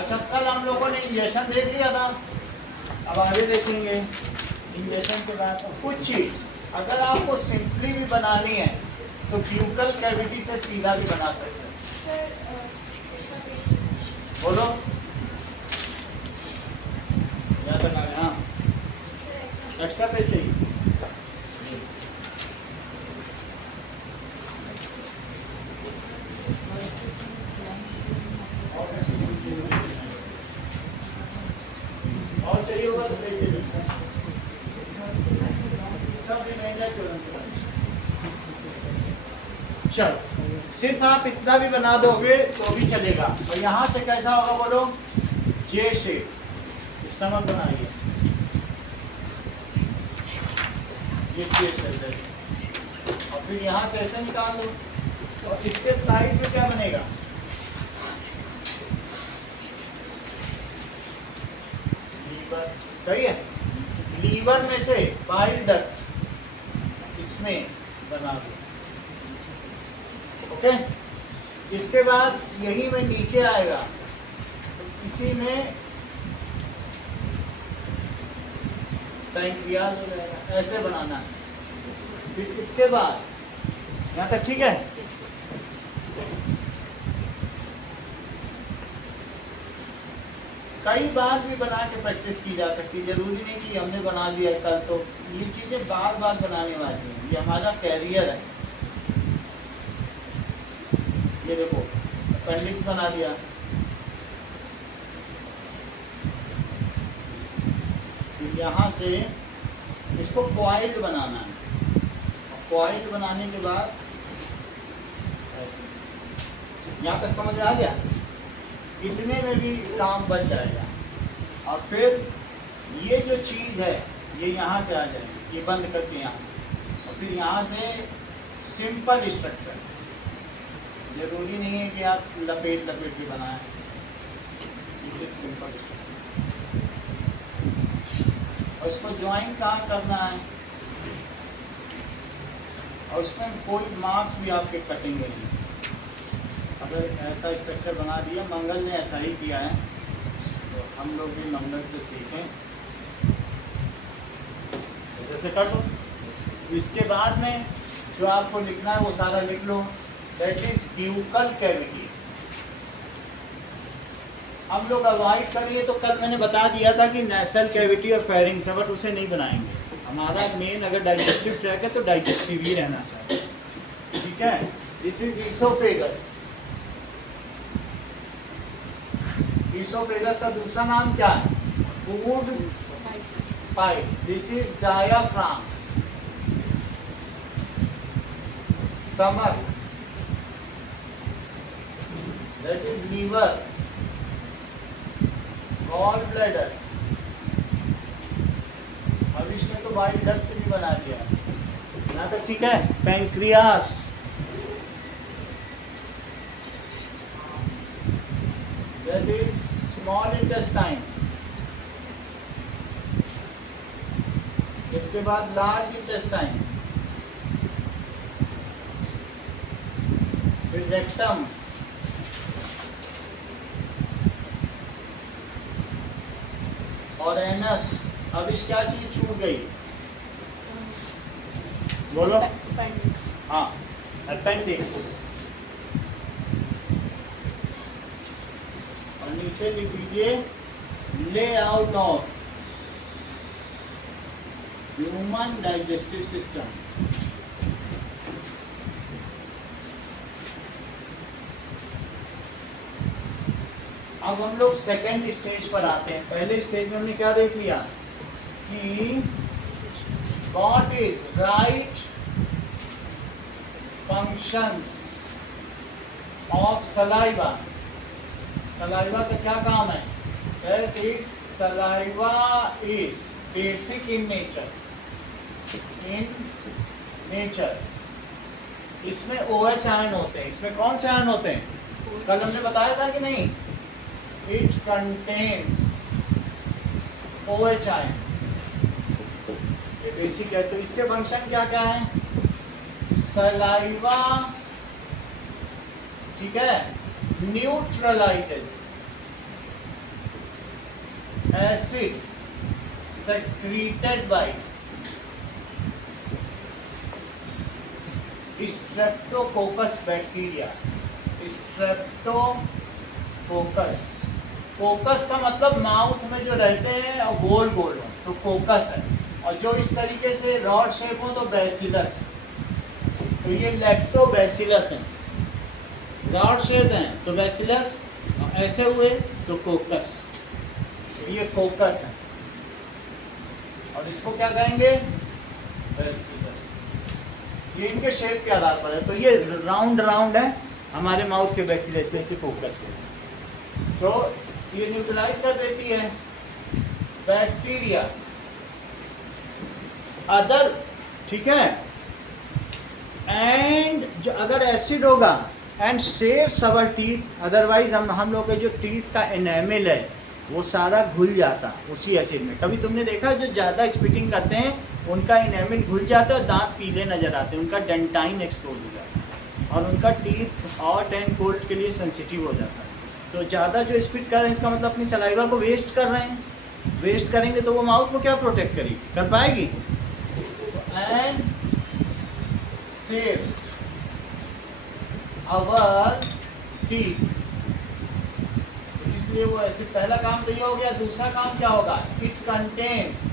अच्छा, कल हम लोगों ने इंजेक्शन देख लिया था, अब आगे देखेंगे इंजेक्शन के बाद कुछ चीज अगर आपको सिंपली भी बनानी है तो ब्यूकल कैविटी से सीधा भी बना सकते हैं। बोलो क्या करना है? हाँ, एक्स्ट्रा पेज चाहिए। और चाहिए होगा तो भेजिए, सब रिमाइंडर तुरंत। चलो, सिर्फ आप इतना भी बना दोगे तो भी चलेगा। और यहाँ से कैसा होगा बोलो? जे शेप स्टमक बनाइए, ये जे शेप जैसे, और फिर यहाँ से ऐसे निकाल दो। और इसके साइड में क्या बनेगा? लीवर, सही है। लीवर में से बाइल डक्ट इसमें बना दो। ओके, इसके बाद यही में नीचे आएगा तो इसी में पैंक्रियाज हो जाएगा, ऐसे बनाना है। फिर इसके बाद यहाँ तक ठीक है? कई बार भी बना के प्रैक्टिस की जा सकती है, जरूरी नहीं कि हमने बना लिया कल तो। ये चीजें बार बार बनाने वाली हैं, ये हमारा कैरियर है। ये देखो, अपेंडिक्स बना दिया, फिर यहाँ से इसको क्वाइल्ड बनाना है। क्वाइल्ड बनाने के बाद ऐसे, यहाँ तक समझ में आ गया? इतने में भी काम बच जाएगा। और फिर ये जो चीज़ है ये यहाँ से आ जाएगी, ये बंद करके यहाँ से, और फिर यहाँ से सिंपल स्ट्रक्चर। जरूरी नहीं है कि आप लपेट लपेट के बनाएं, ये सिंपल स्ट्रक्चर। और इसको ज्वाइन काम करना है, और उसमें कोई मार्क्स भी आपके कटेंगे नहीं। अगर ऐसा स्ट्रक्चर बना दिया, मंगल ने ऐसा ही किया है, तो हम लोग भी मंगल से सीखें। ऐसे कर दो। इसके बाद में जो आपको लिखना है वो सारा लिख लो। That is buccal cavity. हम लोग अवॉइड करिए, तो कल मैंने बता दिया था कि नेसल कैविटी और फेरिंग्स है, बट उसे नहीं बनाएंगे। हमारा मेन अगर डाइजेस्टिव ट्रैक है तो डाइजेस्टिव ही रहना चाहिए, ठीक है? This is oesophagus. ईसोफेगस का दूसरा नाम क्या है? Food pipe. This is diaphragm. Stomach, that is liver. Gall bladder, अब इसमें तो बाइल डक्ट भी बना दिया, यहाँ तक ठीक है? Pancreas, that is small intestine। इसके बाद लार्ज इंटेस्टाइन, फिर रेक्टम, और एनस। अब इस क्या चीज छूट गई? बोलो। हाँ, अपेंडिक्स। और नीचे लिख दीजिए layout of human digestive system. अब हम लोग सेकेंड स्टेज पर आते हैं। पहले स्टेज में हमने क्या देख लिया कि what is right functions of saliva. Saliva का क्या काम है? That is saliva is basic in nature. इसमें OH आयन होते हैं। इसमें कौन से आयन होते हैं? कल हमने बताया था कि नहीं? It contains OH आयन, ये बेसिक है। तो इसके फंक्शन क्या क्या है? सलाइवा, ठीक है, neutralises acid secreted by Streptococcus bacteria. Streptococcus, कोकस का मतलब माउथ में जो रहते हैं और गोल गोल हो तो कोकस है, और जो इस तरीके से रॉड शेप हो तो बैसिलस। तो ये लैक्टोबैसिलस है, रॉड शेप है तो बैसिलस, और ऐसे हुए तो कोकस। तो ये कोकस है और इसको क्या कहेंगे, बैसिलस। ये इनके शेप के आधार पर है। तो ये राउंड राउंड है हमारे माउथ के बैक्टीरिया, इसलिए फोकस के। तो ये न्यूट्रलाइज कर देती है बैक्टीरिया अदर, ठीक है। एंड जो अगर एसिड होगा and saves our teeth, otherwise हम लोग के जो टीथ का एनामेल है वो सारा घुल जाता उसी एसिड में। कभी तुमने देखा जो ज़्यादा स्पिटिंग करते हैं उनका एनामेल घुल जाता है, दांत पीले नजर आते हैं, उनका डेंटाइन एक्सपोज हो जाता है और उनका टीथ हॉट एंड कोल्ड के लिए सेंसिटिव हो जाता है। तो ज़्यादा जो स्पिट कर रहे हैं इसका मतलब अपनी सलाइवा को वेस्ट कर रहे हैं। वेस्ट करेंगे तो वो माउथ को क्या प्रोटेक्ट करेगी, कर पाएगी। एंड सेव्स आवर टीथ, इसलिए वो ऐसे पहला काम तो ये हो गया। दूसरा काम क्या होगा, it contains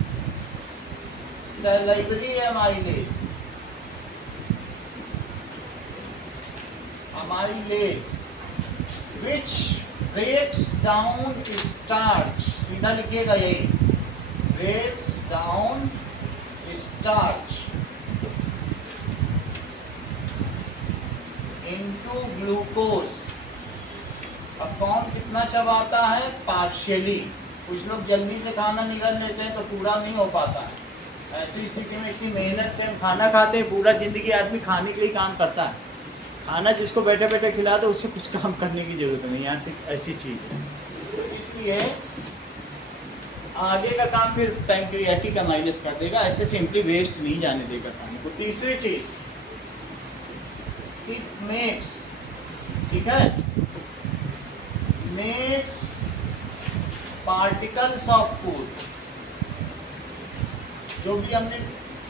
salivary amylase, which breaks down starch, सीधा लिखिएगा यही, breaks down starch into glucose। अब कौन कितना चबाता है, पार्शियली। कुछ लोग जल्दी से खाना निगल लेते हैं तो पूरा नहीं हो पाता है। ऐसी स्थिति में इतनी मेहनत से हम खाना खाते हैं, पूरा ज़िंदगी आदमी खाने के लिए काम करता है। खाना जिसको बैठे बैठे खिला दो उससे कुछ काम करने की ज़रूरत नहीं, यहाँ तक ऐसी चीज़ है। तो इसलिए आगे का काम फिर पैंक्रियाटिक अमाइलेज कर देगा, ऐसे सिंपली वेस्ट नहीं जाने देगा खाने को। तीसरी चीज़, इट मेक्स, ठीक है, मेक्स पार्टिकल्स ऑफ फूड। जो भी हमने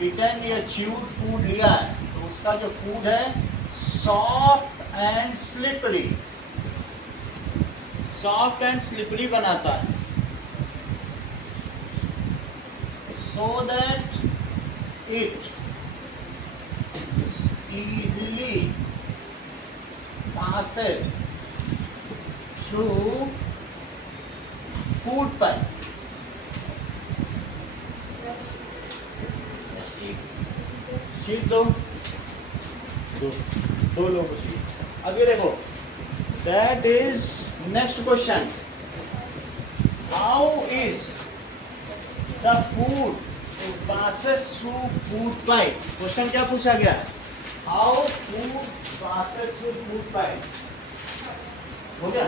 इटन या च्यूड फूड लिया है तो उसका जो फूड है soft and slippery, soft and slippery बनाता है, so that it easily passes through food pipe। Sheet दो लोगों को शीट। अब ये देखो, that is next question, how is the food passes through food pipe। Question क्या पूछा गया है, how food passes through food pipe। हो गया,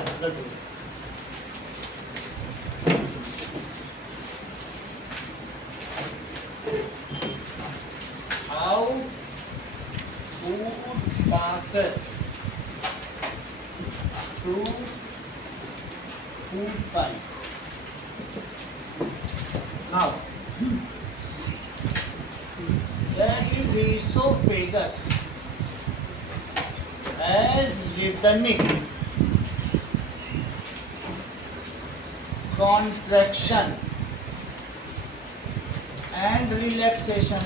how food passes through food pipe। Now that is esophagus as rhythmic contraction and relaxation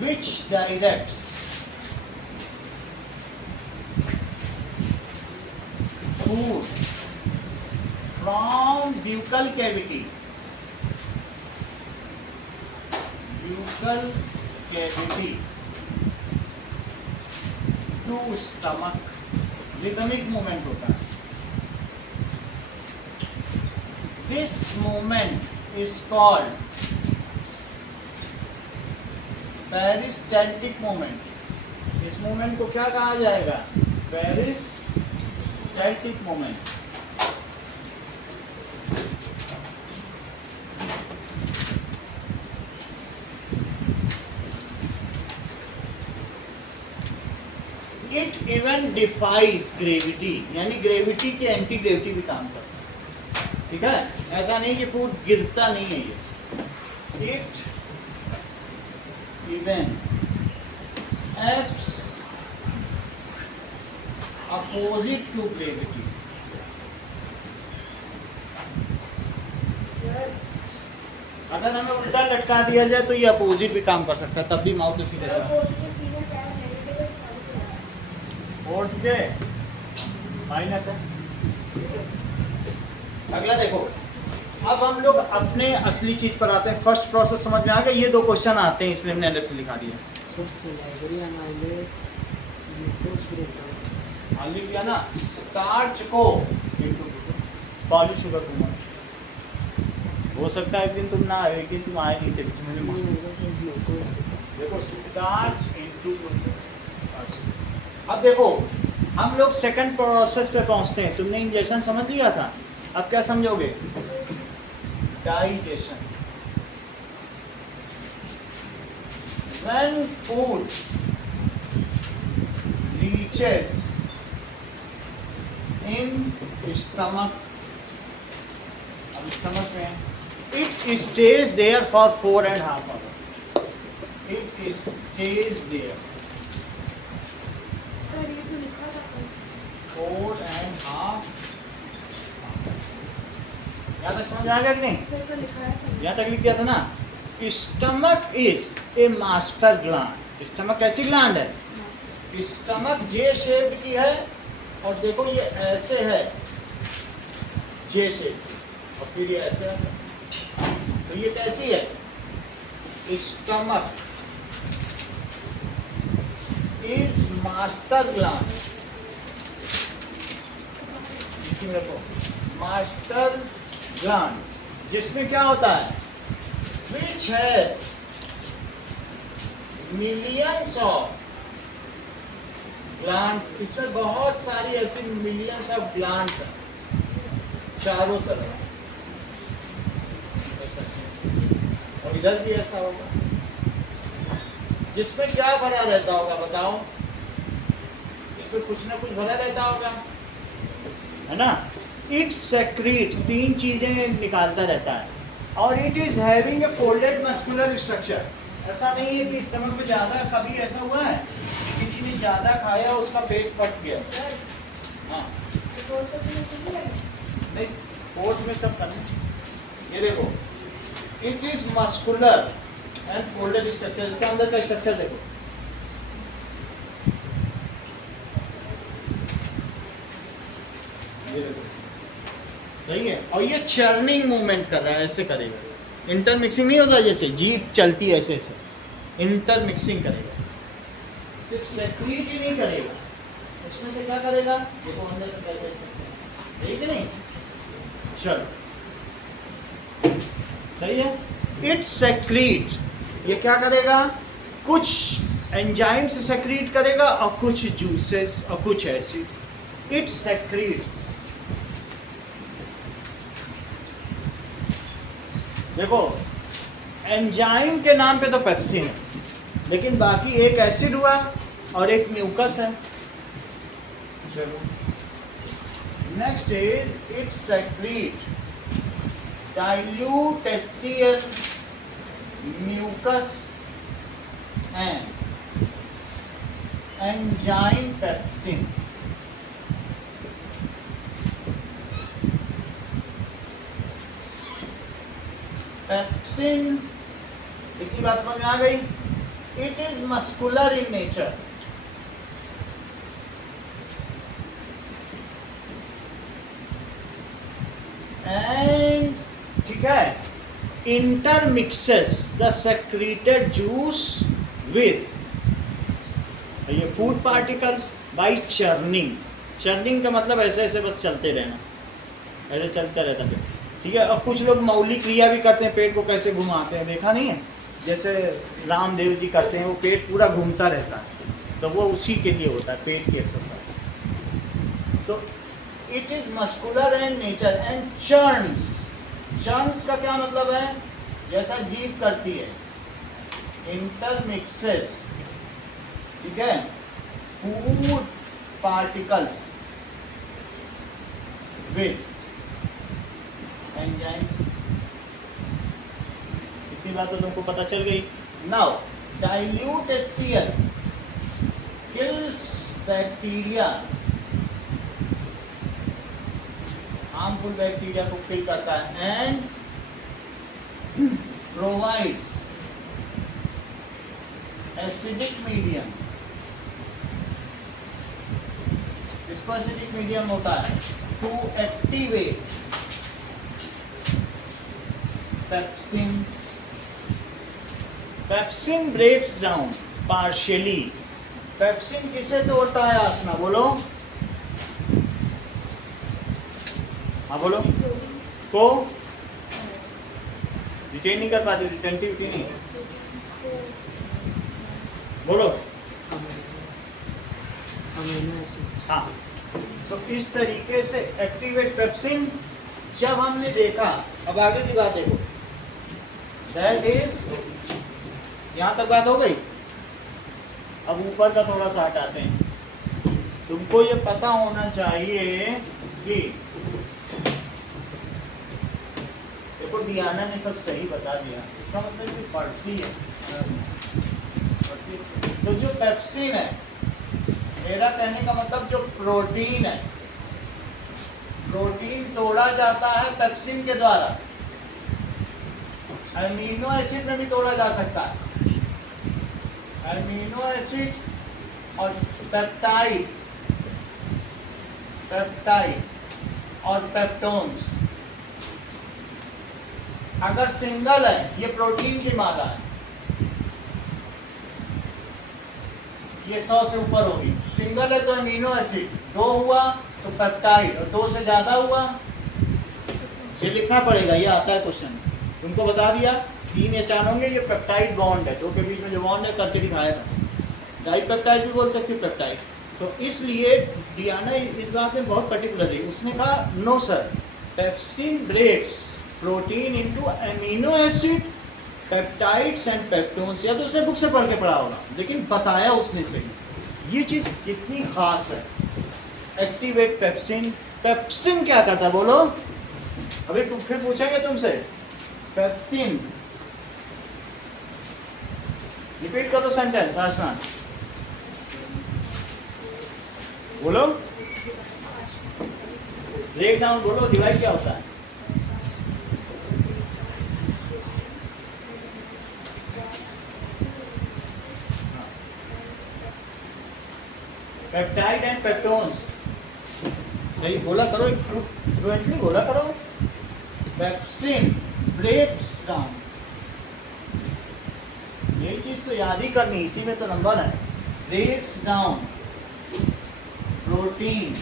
which directs food from buccal cavity to stomach। Rhythmic movement होता है। This movement is called peristaltic movement. इस movement को क्या कहा जाएगा, peristaltic movement. It even defies gravity, यानी gravity के anti gravity भी काम करता है, ठीक है। ऐसा नहीं कि फूड गिरता नहीं है ये, it even acts opposite to gravity. अगर हमें उल्टा लटका दिया जाए तो ये अपोजिट भी काम कर सकता है, तब भी माउथ से सीधे सा फोर्थ के माइनस है। अगला देखो, अब हम लोग अपने असली चीज पर आते हैं। फर्स्ट प्रोसेस समझ में आ गया, ये दो क्वेश्चन आते हैं इसलिए हमने अलग से लिखा दिया। मान लिया ना, स्टार्च को पॉलिश शुगर टू मच। हो सकता है एक दिन तुम ना आए, एक दिन तुम आए नहीं थे, देखो स्टार्च इनटू। अब देखो हम लोग सेकंड प्रोसेस पे पहुंचते हैं। तुमने इंजेक्शन समझ लिया था, अब क्या समझोगे? Digestion. When food reaches in stomach, अब stomach में it stays there for 4.5 hours. It stays there. Sir ये तो लिखा था कल। 4.5। यहाँ तक समझ आ गया कि नहीं? सर का लिखा है कल। यहाँ तक लिख दिया था ना। Stomach is a master gland. Stomach कैसी ग्लैंड है? स्टमक जे शेप की है, और देखो ये ऐसे है, जे शेप, और फिर ये ऐसे है, तो ये कैसी है? Stomach is master gland. देखो मास्टर ग्लैंड, जिसमें क्या होता है? Which has millions of glands। इसमें बहुत सारी ऐसी millions of glands हैं चारों तरफ, ऐसा। और इधर भी ऐसा होगा, जिसमें क्या भरा रहता होगा बताओ? इसमें कुछ ना कुछ भरा रहता होगा, है ना। इट सेक्रीट्स, 3 चीजें निकालता रहता है, और it is having a folded muscular structure. ऐसा नहीं है कि स्टमक में ज़्यादा, कभी ऐसा हुआ है कि किसी ने ज़्यादा खाया उसका पेट फट गया? हाँ नहीं, फोर्थ में सब करना। ये देखो, it is muscular and folded structure. इसके अंदर का स्ट्रक्चर देखो, ये देखो, सही है। और ये चर्निंग मूवमेंट कर रहा है, ऐसे करेगा। इंटरमिक्सिंग नहीं होता, जैसे जीभ चलती है ऐसे ऐसे, इंटरमिक्सिंग करेगा। सिर्फ सेक्रीट ही नहीं करेगा, उसमें से क्या करेगा? देखो अंदर का कैसा स्ट्रक्चर, ठीक है नहीं? चलो सही है। इट सेक्रीट, ये क्या करेगा? कुछ एंजाइम से सेक्रीट करेगा, और कुछ जूसेस, और कुछ एसिड। इट सेक्रीट्स। देखो एंजाइम के नाम पे तो पेप्सिन है, लेकिन बाकी एक एसिड हुआ और एक म्यूकस है। चलो next is it secrete dilute HCl, mucus and enzyme pepsin. Pepsin, इतनी बात समझ में आ गई? It is muscular in nature, and ठीक है, intermixes the secreted juice with ये food particles by churning. Churning का मतलब ऐसे ऐसे बस चलते रहना, ऐसे चलता रहता है, ठीक है। और कुछ लोग मौलिक क्रिया भी करते हैं, पेट को कैसे घुमाते हैं, देखा नहीं है? जैसे रामदेव जी करते हैं, वो पेट पूरा घूमता रहता है, तो वो उसी के लिए होता है, पेट की एक्सरसाइज। तो it is muscular and nature and churns. Churns का क्या मतलब है? जैसा जीभ करती है, इंटरमिक्सेस, ठीक है, food particles with enzymes. इतनी बात तो तुमको पता चल गई. Now dilute HCl kills bacteria, harmful bacteria को kill करता है and provides acidic medium. इसको acidic medium होता है to activate pepsin. Pepsin breaks down partially. Pepsin किसे तोड़ता है आसना, बोलो. हाँ बोलो. को रिटेन नहीं कर पाती, रिटेंटिविटी नहीं. बोलो. हाँ. So इस तरीके से एक्टिवेट पेप्सिन जब हमने देखा, अब आगे की बात देखो. दैट इज, यहाँ तक बात हो गई. अब ऊपर का थोड़ा सा हटाते हैं. तुमको ये पता होना चाहिए कि देखो डियाना ने सब सही बता दिया, इसका मतलब कि पढ़ती है. तो जो पेप्सिन है, मेरा कहने का मतलब जो प्रोटीन है, प्रोटीन तोड़ा जाता है पेप्सिन के द्वारा. अमीनो एसिड में भी तोड़ा जा सकता है. अमीनो एसिड और पेप्टाइड, पेप्टाइड और पेप्टोन्स अगर सिंगल है, ये प्रोटीन की मात्रा है, ये 100 से ऊपर होगी. सिंगल है तो अमीनो एसिड, 2 हुआ तो पेप्टाइड, और 2 से ज़्यादा हुआ, ये लिखना पड़ेगा. ये आता है क्वेश्चन, तुमको बता दिया. 3 या 4 होंगे, ये पेप्टाइड बॉन्ड है, 2 के बीच में जो बॉन्ड है करके दिखाया था. डाइपेप्टाइड भी बोल सकते हो, पेप्टाइड. तो इसलिए डियाना इस बात में बहुत पर्टिकुलर है. उसने कहा no sir, pepsin breaks protein into amino acid, peptides and peptones. या तो उसने बुक से पढ़ के पढ़ा होगा, लेकिन बताया उसने सही. ये चीज़ कितनी खास है. Activate pepsin. पेप्सिन क्या करता है बोलो. अभी फिर पूछेंगे तुमसे. पेप्सिन, रिपीट करो सेंटेंस आसना, बोलो. ब्रेक डाउन बोलो. डिवाइड क्या होता है. Peptide and peptones. सही बोला करो, एक फ्लुएंटली बोला करो. Pepsin breaks down. यही चीज तो याद ही करनी, इसी में तो नंबर है. Breaks down protein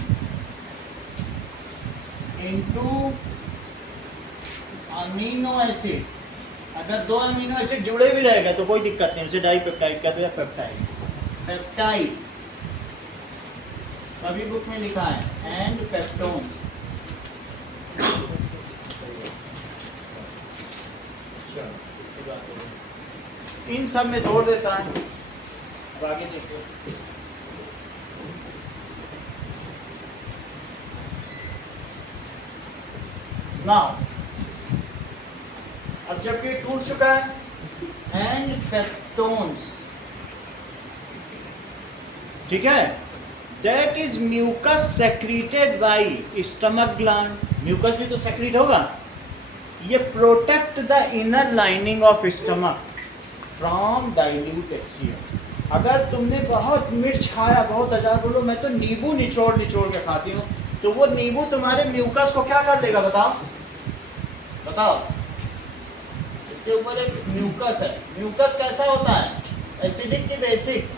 into amino acid. अगर 2 अमीनो एसिड जुड़े भी रहेगा तो कोई दिक्कत नहीं, उसे डाइपेप्टाइड कहते हैं. पेप्टाइड, पेप्टाइड सभी बुक में लिखा है. And peptones. इन सब में तोड़ देता है. अब आगे देखो. नाउ अब जब ये टूट चुका है, एंड पेप्टोन्स, ठीक है. That is mucus secreted by stomach gland. Mucus भी तो सेक्रीट होगा. ये protect the inner lining of stomach from dilute HCl. अगर तुमने बहुत मिर्च खाया, बहुत अचार, बोलो मैं तो नींबू निचोड़ निचोड़ के खाती हूँ, तो वो नींबू तुम्हारे म्यूकस को क्या कर देगा बताओ. बताओ. इसके ऊपर एक म्यूकस है. म्यूकस कैसा होता है. एसिडिक की बेसिक.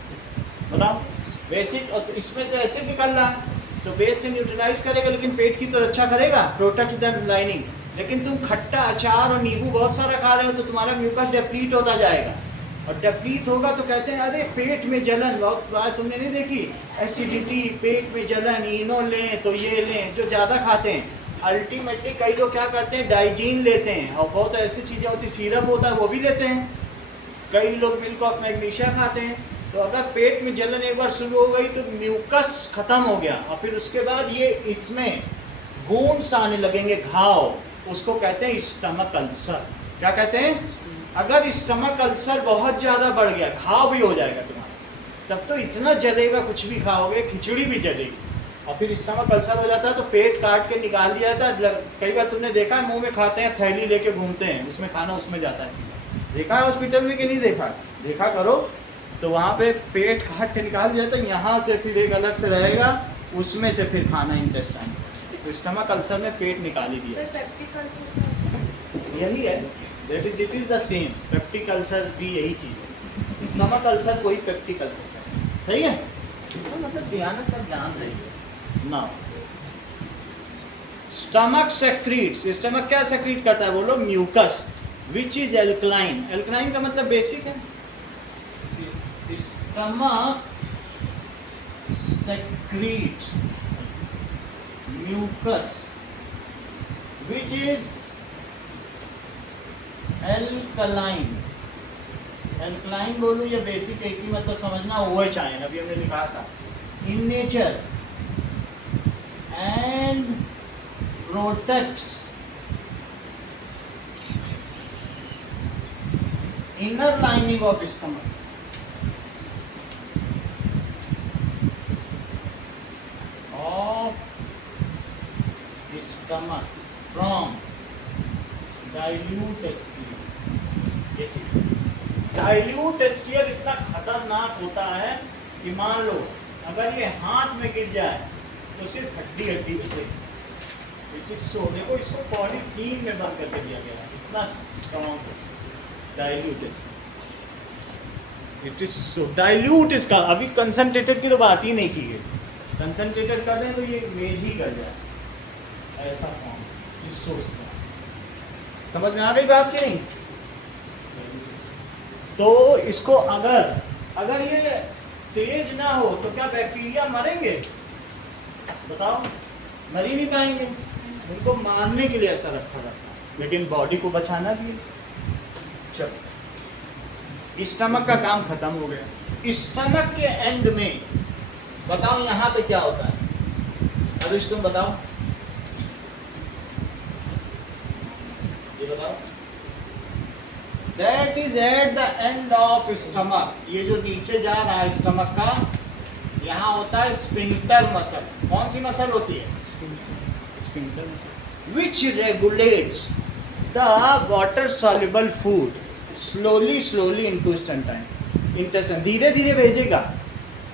बताओ. बेसिक, और इसमें से एसिड निकल रहा है तो बेस से न्यूट्रलाइज करेगा, लेकिन पेट की तो रक्षा करेगा, प्रोटेक्ट द लाइनिंग. लेकिन तुम खट्टा अचार और नींबू बहुत सारा खा रहे हो तो तुम्हारा म्यूकस डिप्लीट होता जाएगा, और डिप्लीट होगा तो कहते हैं अरे पेट में जलन. बहुत बार तुमने नहीं देखी एसिडिटी, पेट में जलन, इनो लें तो ये लें, जो ज़्यादा खाते हैं. अल्टीमेटली कई लोग क्या करते हैं, डाइजीन लेते हैं, और बहुत ऐसी चीज़ें होती, सिरप होता है वो भी लेते हैं. कई लोग मिल्क ऑफ मैग्नीशिया खाते हैं. तो अगर पेट में जलन एक बार शुरू हो गई तो म्यूकस खत्म हो गया, और फिर उसके बाद ये इसमें वूंड्स आने लगेंगे, घाव, उसको कहते हैं स्टमक अल्सर। क्या कहते हैं? अगर स्टमक अल्सर बहुत ज़्यादा बढ़ गया, घाव भी हो जाएगा तुम्हारा, तब तो इतना जलेगा, कुछ भी खाओगे, खिचड़ी भी जलेगी। और फिर स्टमक अल्सर हो जाता है तो पेट काट के निकाल दिया जाता है। कई बार तुमने देखा है, मुंह में खाते हैं, थैली लेके घूमते हैं, उसमें खाना उसमें जाता है सीधा। देखा है हॉस्पिटल में कि नहीं देखा? देखा करो, तो वहाँ पे पेट काट के निकाल दिया जाता है, यहाँ से फिर एक अलग से रहेगा, उसमें से फिर खाना इंटेस्टाइन। तो स्टमक अल्सर में पेट निकाल ही दिया। सर पेप्टिक अल्सर यही है, that is it is the same. Peptic ulcer भी यही चीज़ है, स्टमक अल्सर कोई पेप्टिक अल्सर है। सही है, इसका मतलब ध्यान सब जान रही है ना। स्टमक सेक्रीट्स, स्टमक क्या सेक्रीट करता है बोलो? Mucus, which is alkaline. Alkaline का मतलब बेसिक है। Stomach secrete mucus which is alkaline. Alkaline बोलो या बेसिक, एक ही मतलब समझना, OH आयन अभी हमने लिखा था, in nature and protects inner lining of stomach. Of stomach from dilute HCl. ये चीज डाइल्यूट HCl इतना खतरनाक होता है कि मान लो अगर ये हाथ में गिर जाए तो सिर्फ हड्डी हड्डी बचेगी। सो देखो, इसको पॉलीथीन में बंद करके दिया गया है, इतना strong dilute HCl। It is so dilute. इसका अभी कंसंट्रेटेड की तो बात ही नहीं की गई। कंसंट्रेटेड कर दें तो ये इमेज ही कर जाए, ऐसा फॉर्म इस सोर्स में। समझ में आ गई बात की नहीं? तो इसको अगर ये तेज ना हो तो क्या बैक्टीरिया मरेंगे? बताओ, मर ही नहीं पाएंगे। उनको मारने के लिए ऐसा रखा जाता है, लेकिन बॉडी को बचाना भी है। चलो, स्टमक का काम खत्म हो गया। स्टमक के एंड में बताओ यहाँ पे क्या होता है? अभी तुम बताओ, ये बताओ। That is eight the end of stomach. ये जो नीचे जा रहा है स्टमक का, यहाँ होता है स्फिंक्टर मसल। कौन सी मसल होती है? Sphincter muscle, which regulates the water soluble food slowly into intestine. धीरे धीरे भेजेगा,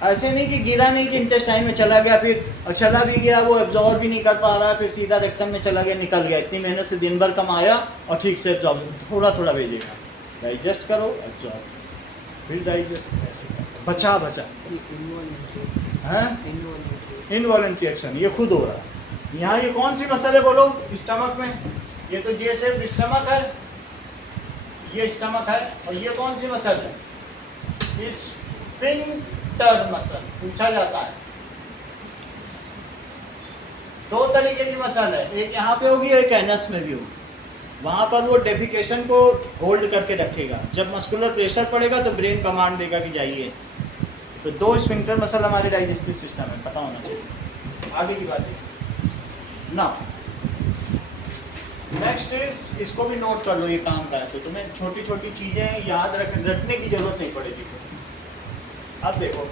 ऐसे नहीं कि गिरा नहीं कि इंटेस्टाइन में चला गया, फिर और चला भी गया वो एब्जॉर्ब भी नहीं कर पा रहा, फिर सीधा रेक्टम में चला गया, निकल गया। इतनी मेहनत से दिन भर कमाया और ठीक से एब्जॉर्ब, थोड़ा थोड़ा भेजेगा। डाइजेस्ट करो, एब्जॉर्ब, फिर डाइजेस्ट, ऐसे बचा इनवॉलंटरी एक्शन, ये खुद हो रहा है। यहाँ ये कौन सी मसल है बोलो? स्टमक में। ये तो जैसे स्टमक है, ये स्टमक है, और ये कौन सी मसल है? Sphincter muscle. पूछा जाता है, दो तरीके की मसल है, एक यहाँ पे होगी, एक एनस में भी होगी। वहाँ पर वो डेफिकेशन को होल्ड करके रखेगा, जब मस्कुलर प्रेशर पड़ेगा तो ब्रेन कमांड देगा कि जाइए। तो दो स्फिंक्टर मसल हमारे डाइजेस्टिव सिस्टम में, पता होना चाहिए। आगे की बात है ना। नेक्स्ट इज, इसको भी नोट कर लो, ये काम का है, तो तुम्हें छोटी छोटी चीज़ें याद रखने की जरूरत नहीं पड़ेगी। अब देखो,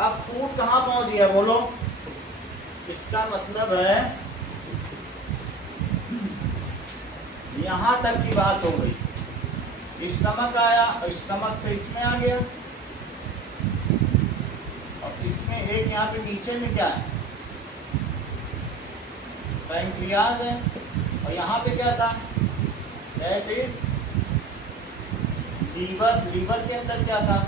अब फूड कहाँ पहुँच गया बोलो? इसका मतलब है यहाँ तक की बात हो गई। स्टमक आया, स्टमक से इसमें आ गया, और इसमें एक यहाँ पे नीचे में क्या है? पैंक्रियाज है, और यहाँ पे क्या था? That is liver. लीवर के अंदर क्या था?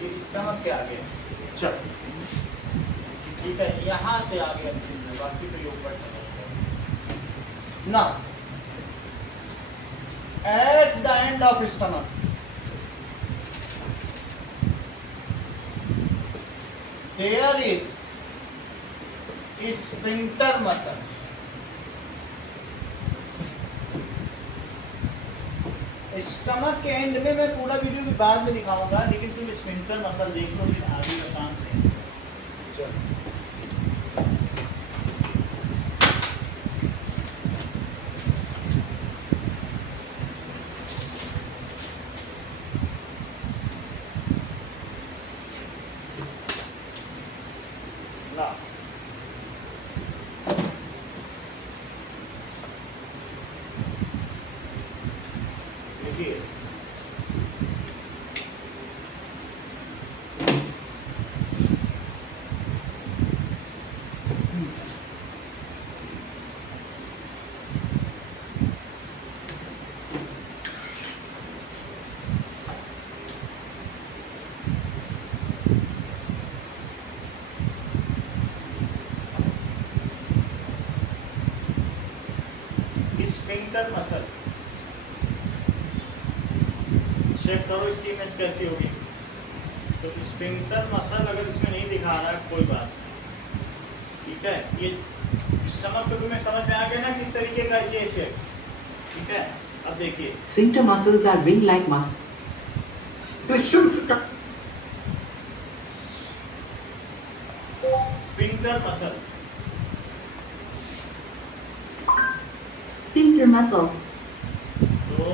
ये स्टमक के आगे। चल ठीक है, यहाँ से आ गया, बाकी तो ये ऊपर चला गया ना। At the end of stomach there is sphincter muscle. Stomach के एंड में मैं पूरा वीडियो भी बाद में दिखाऊंगा, लेकिन तुम स्फिंक्टर मसल देख लो, फिर आगे का काम से चलो। ला देखिए, स्फिंक्टर मसल चेक करो, इसकी इमेज कैसी होगी। तो स्फिंक्टर मसल अगर इसमें नहीं दिखा रहा है कोई बात नहीं, ठीक है। ये स्टमक तो तुम्हें समझ में आ गया ना किस तरीके का ये शेप, ठीक है। अब देखिए, Sphincter muscles are ring-like muscles. Sphincter muscle, Sphincter muscle. तो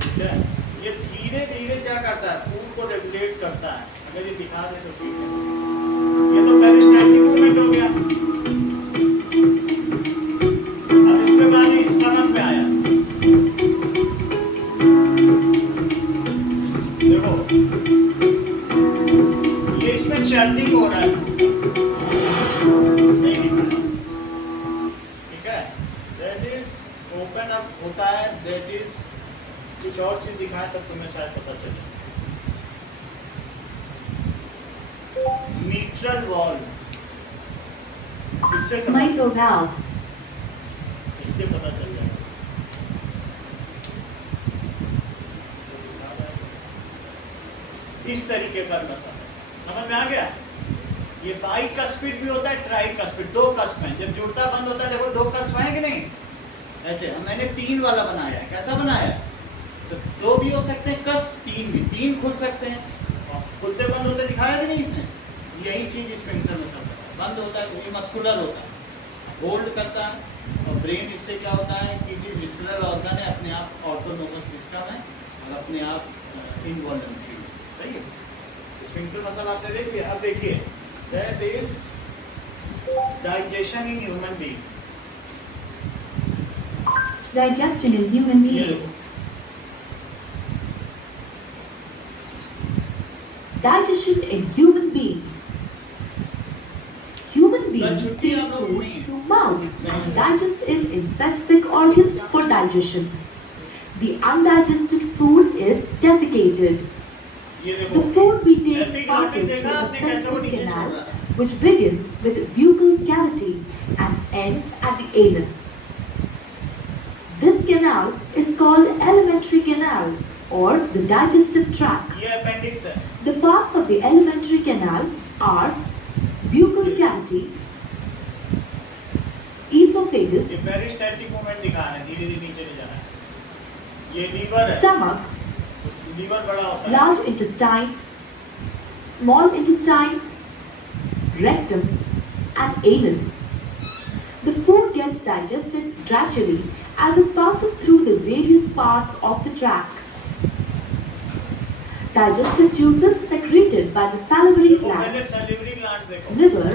ठीक है, ये धीरे धीरे क्या करता है, फूड को रेगुलेट करता है। अगर ये दिखा दे तो ठीक है। ये तो पेरिस्टाल्टिक मूवमेंट हो गया। अब इसके बाद ये स्टमक पे आया, देखो ये इसमें चर्निंग हो रहा है, फूड नहीं दिख रहा, ठीक है। दैट इज ओपन अप होता है, दैट इज कुछ और चीज दिखाए तब तुम्हें शायद पता चले। मीट्रल वॉल, इससे समझ, Mitral valve. इससे पता चल जाएगा। इस तरीके का मसल समझ में आ गया। ये बाइकस्पिड भी होता है, ट्राइकस्पिड, दो कस्प हैं। जब जुड़ता बंद होता है, देखो दो कस्प हैं कि नहीं, ऐसे। अब मैंने 3 वाला बनाया है, कैसा बनाया है, तो 2 भी हो सकते हैं कस्प, 3 भी, 3 खुल सकते हैं। और खुलते बंद होते दिखाया कि नहीं इसने, यही चीज स्फिंक्टर मसल करता है। बंद होता है तो ये मस्कुलर होता है, होल्ड करता है। और ब्रेन इससे क्या होता है कि जिस विसरल ऑर्गन है, अपने आप ऑटोनोमस सिस्टम है और अपने आप इनवॉल्यूंटरी, सही है। स्फिंक्टर मसल आपने देख लिया। अब देखिए, that is digestion in human being. Digestion in human ये being. देखो, Digestion in human beings. Human beings छुट्टी take आप लोग food हुई। through mouth and digest it in specific organs for digestion. The undigested food is defecated. ये The देखो, food we take Epiglottis passes देखा through a आपने कैसे वो specific नीचे छोड़ canal रहा है। which begins with the buccal cavity and ends at the anus. This canal is called alimentary canal or the digestive tract. ये अपेंडिक्स है। The parts of the alimentary canal are buccal cavity, esophagus, ये peristaltic movement दिखा रहे हैं, धीरे धीरे नीचे ले जा रहा है। ये लीवर है, stomach, लीवर बड़ा होता है। large intestine, small intestine, rectum, and anus. The food gets digested gradually as it passes through the various parts of the tract. Digestive juices secreted by the salivary देखो पहले glands, salivary glands देखो, liver,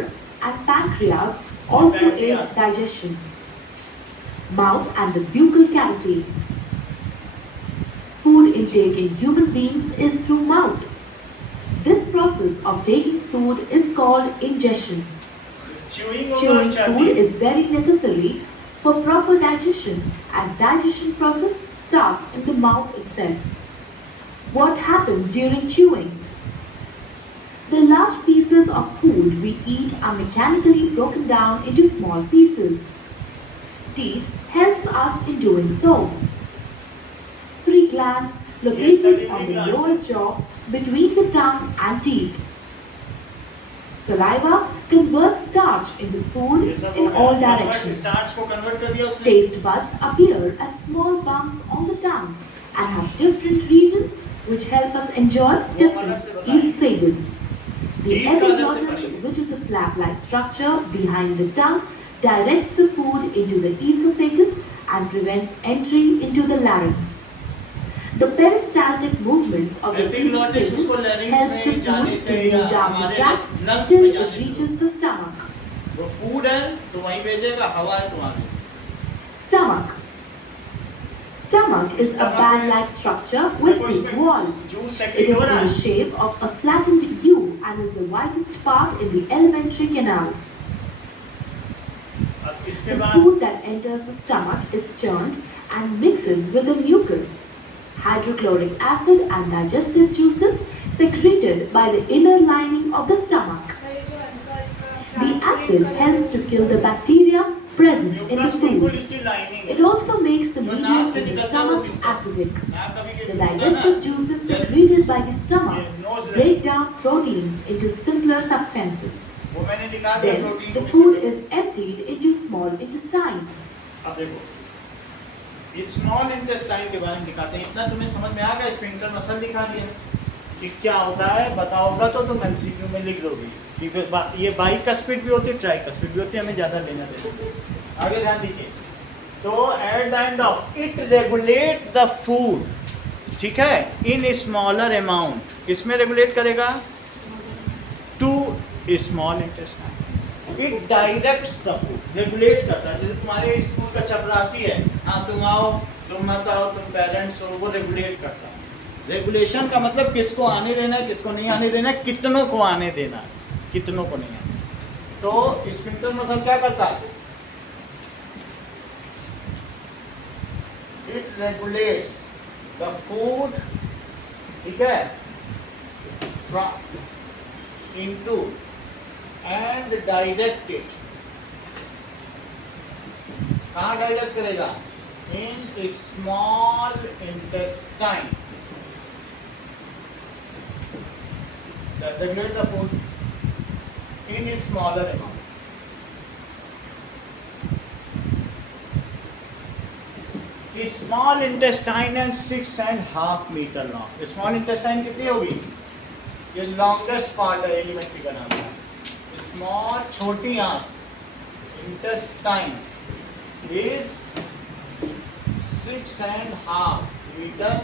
and pancreas also aid Pancreas. digestion. Mouth and the buccal cavity. Food intake in human beings is through mouth. This process of taking food is called ingestion. Chewing होगा Chewing और food churning. is very necessary for proper digestion as digestion process starts in the mouth itself. What happens during chewing? The large pieces of food we eat are mechanically broken down into small pieces. Teeth helps us in doing so. 3 glands located on the lower jaw between the tongue and teeth. Saliva converts starch into food ये सब in हो all गया। directions. Starch को convert कर दिया उसने। Taste buds appear as small bumps and have different regions which help us enjoy different esophagus. The epiglottis, which is a flap-like structure behind the tongue, directs the food into the esophagus and prevents entry into the larynx. The peristaltic movements of the Epiglottis esophagus उसको larynx helps the में जाने food से to या move down the हमारे tract lungs till में it जाने से reaches the stomach. वो फूड है तो वहीं भेजेगा, हवा है तो वहाँ भेजेगा। Stomach. Stomach is a bag-like structure with big walls. Juice It secrete is हो in रहा the है। shape of a flattened U and is the widest part in the alimentary canal. अब इसके The बाद food that enters the stomach is churned and mixes with the mucus, hydrochloric acid and digestive juices secreted by the inner lining of the stomach. The acid helps to kill the bacteria present in the mucus बिल्कुल food. इसकी lining It है। also makes the जो medium नाक से in the निकलता है वो stomach mucus। acidic. नाक कभी The कभी होता है ना, digestive juices secreted by the stomach break down proteins into simpler substances. वो मैंने निकाल दिया Then प्रोटीन the को food इसके is emptied into small intestine. अब देखो ये स्मॉल इंटेस्टाइन के बारे में दिखाते हैं। इतना तुम्हें समझ में आ गया? स्फिंक्टर मसल दिखा दिया कि क्या होता है, बताओगा तो तुम एमसीक्यू में लिख दोगी। क्योंकि ये बाइकस्पिड भी होती है, ट्राइकस्पिड भी होती है, हमें ज़्यादा लेना देना। आगे ध्यान दीजिए। तो at the end of it regulate the food, ठीक है, इन स्मॉलर अमाउंट। किसमें रेगुलेट करेगा? To small intestine. It directs the food, regulate करता है। जैसे तुम्हारे स्कूल का चपरासी है, हाँ तुम आओ, तुम मत आओ, तुम पेरेंट्स हो, वो रेगुलेट करता है। रेगुलेशन का मतलब किसको आने देना है, किसको नहीं आने देना है, कितनों को आने देना है, कितनों को नहीं आने। तो स्फिंक्टर मसल क्या करता है? इट रेगुलेट्स द फूड, ठीक है, from into and direct it. कहाँ डायरेक्ट करेगा? In small intestine. Regulate the food in a smaller amount. A small intestine and 6.5 meter long. Small intestine कितनी होगी? ये longest part है एलिमेंट्री का नाम है। Small छोटी आंत intestine is 6.5 meter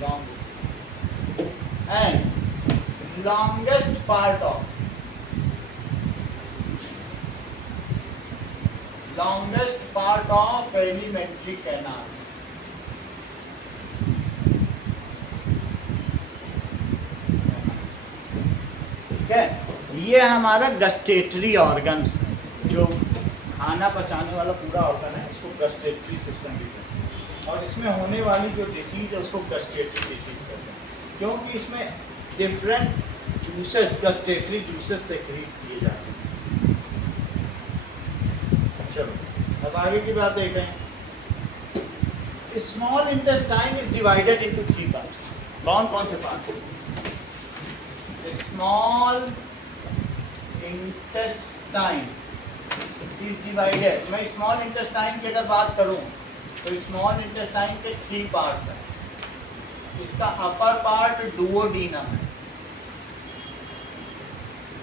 long and longest part of alimentary canal. ठीक है, ये हमारा गस्टेटरी ऑर्गन्स है, जो खाना पचाने वाला पूरा ऑर्गन है, इसको गस्टेटरी सिस्टम कहते हैं। और इसमें होने वाली जो डिसीज है उसको गस्टेटरी डिसीज कहते हैं, क्योंकि इसमें different juices, gustatory juices secrete किए जाते हैं। चलो अब आगे की बात देखें। Small intestine is divided into 3 parts. कौन से part? Small intestine is divided. मैं स्मॉल इंटेस्टाइन की अगर बात करूं तो स्मॉल इंटेस्टाइन के 3 पार्ट्स हैं। इसका अपर पार्ट डुओडीनम है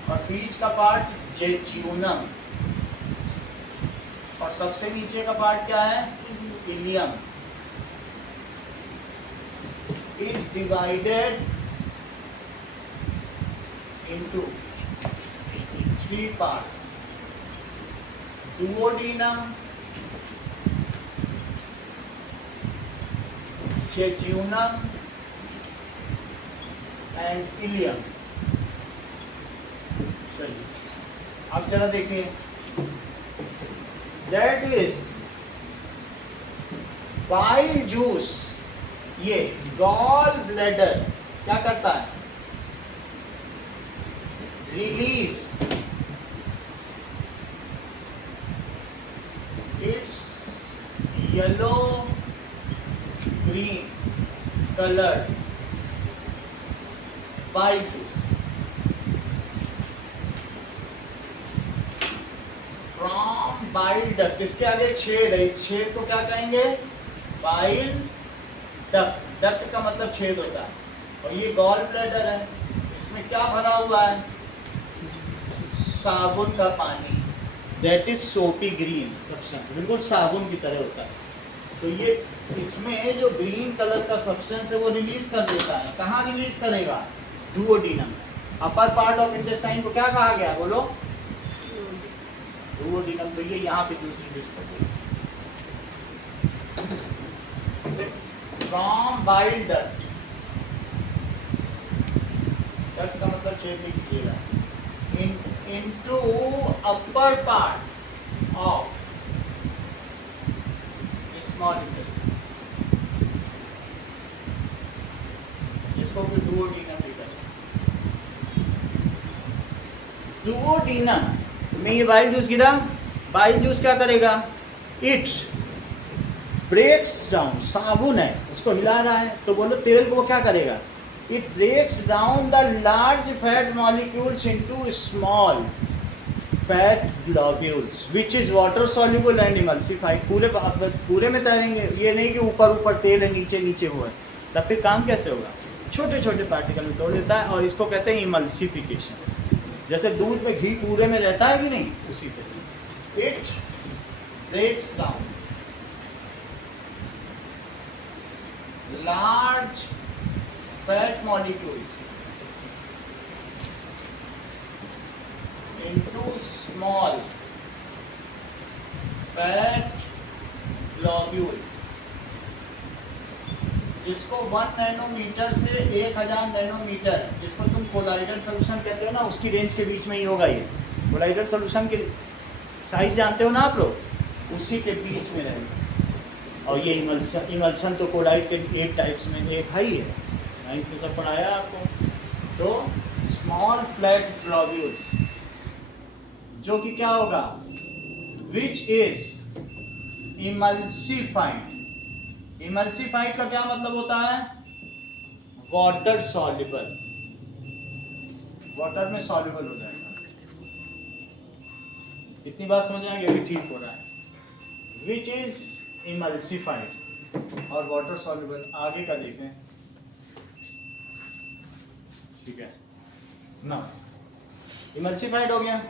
और बीच का पार्ट जेज्यूनम और सबसे नीचे का पार्ट क्या है? Ileum. Is divided into 3 parts: duodenum, jejunum and ileum. चलिए अब जरा देखिए, दैट इज बाइल जूस। ये गॉल ब्लैडर क्या करता है? Release its yellow green colored bile juice from bile duct। इसके आगे छेद है, इस छेद को क्या कहेंगे? बाइल डक्ट, डक्ट का मतलब छेद होता है, और ये गॉल ब्लैडर है, इसमें क्या भरा हुआ है, साबुन का पानी, दैट इज सोपी ग्रीन सब्सटेंस, बिल्कुल साबुन की तरह होता है। तो ये इसमें जो ग्रीन कलर का सब्सटेंस है वो रिलीज कर देता है, कहाँ रिलीज करेगा, डुओडीनम। अपर पार्ट ऑफ इंटेस्टाइन को क्या कहा गया, बोलो, डुओडीनम। तो ये यहाँ पे दूसरी disc from bile duct, duct का मतलब छेद लिख लीजिएगा, into upper part of small intestine, जिसको फिर डुओडीनम लिखा है। डुओडीनम में ये बाइल जूस गिरा, बाइल जूस क्या करेगा, इट ब्रेक्स डाउन, साबुन है उसको हिला रहा है, तो बोलो तेल को वो क्या करेगा, it breaks down the large fat molecules into small fat globules which is water soluble and emulsified. पूरे में तैरेंगे, ये नहीं कि ऊपर ऊपर तेल है नीचे नीचे वो है, तब फिर काम कैसे होगा, छोटे छोटे पार्टिकल में तोड़ देता है, और इसको कहते हैं इमल्सिफिकेशन। जैसे दूध में घी पूरे में रहता है कि नहीं, उसी तरीके से it breaks down large fat molecules into small fat globules, जिसको 1 नैनोमीटर से 1000 नैनोमीटर, जिसको तुम कोलाइडल सोल्यूशन कहते हो ना, उसकी रेंज के बीच में ही होगा। ये कोलाइडल सोल्यूशन के साइज जानते हो ना आप लोग, उसी के बीच में रहेगा। और ये इमल्सन तो कोलाइड के 8 टाइप्स में एक है ही है, 9th में सब पढ़ाया आपको। तो स्मॉल फ्लैट ग्लोब्यूल्स, जो कि क्या होगा, विच इज इमल्सिफाइड। इमल्सिफाइड का क्या मतलब होता है, वाटर सॉल्युबल, वाटर में सॉल्युबल हो जाएगा। इतनी बात समझ आएगी, अभी ठीक हो रहा है। विच इज इमल्सिफाइड और वाटर सॉल्युबल। आगे का देखें, ठीक है ना, इमल्सिफाइड हो गया।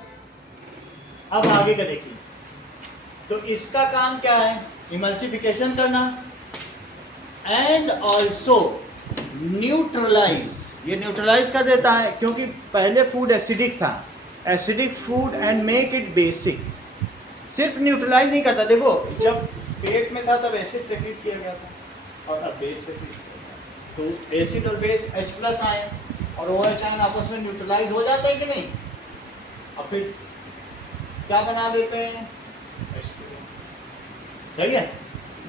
अब आगे का देखिए, तो इसका काम क्या है, इमल्सिफिकेशन करना एंड ऑल्सो न्यूट्रलाइज। ये न्यूट्रलाइज कर देता है, क्योंकि पहले फूड एसिडिक था, acidic food and make it basic. सिर्फ न्यूट्रलाइज नहीं करता, देखो जब पेट में था तब एसिड सेक्रेट किया गया था, और अब बेस सेक्रेट किया गया, तो एसिड और बेस H+ आए और OH आयन आपस में न्यूट्रलाइज हो जाते हैं कि नहीं, और फिर क्या बना देते हैं, H2O। सही है।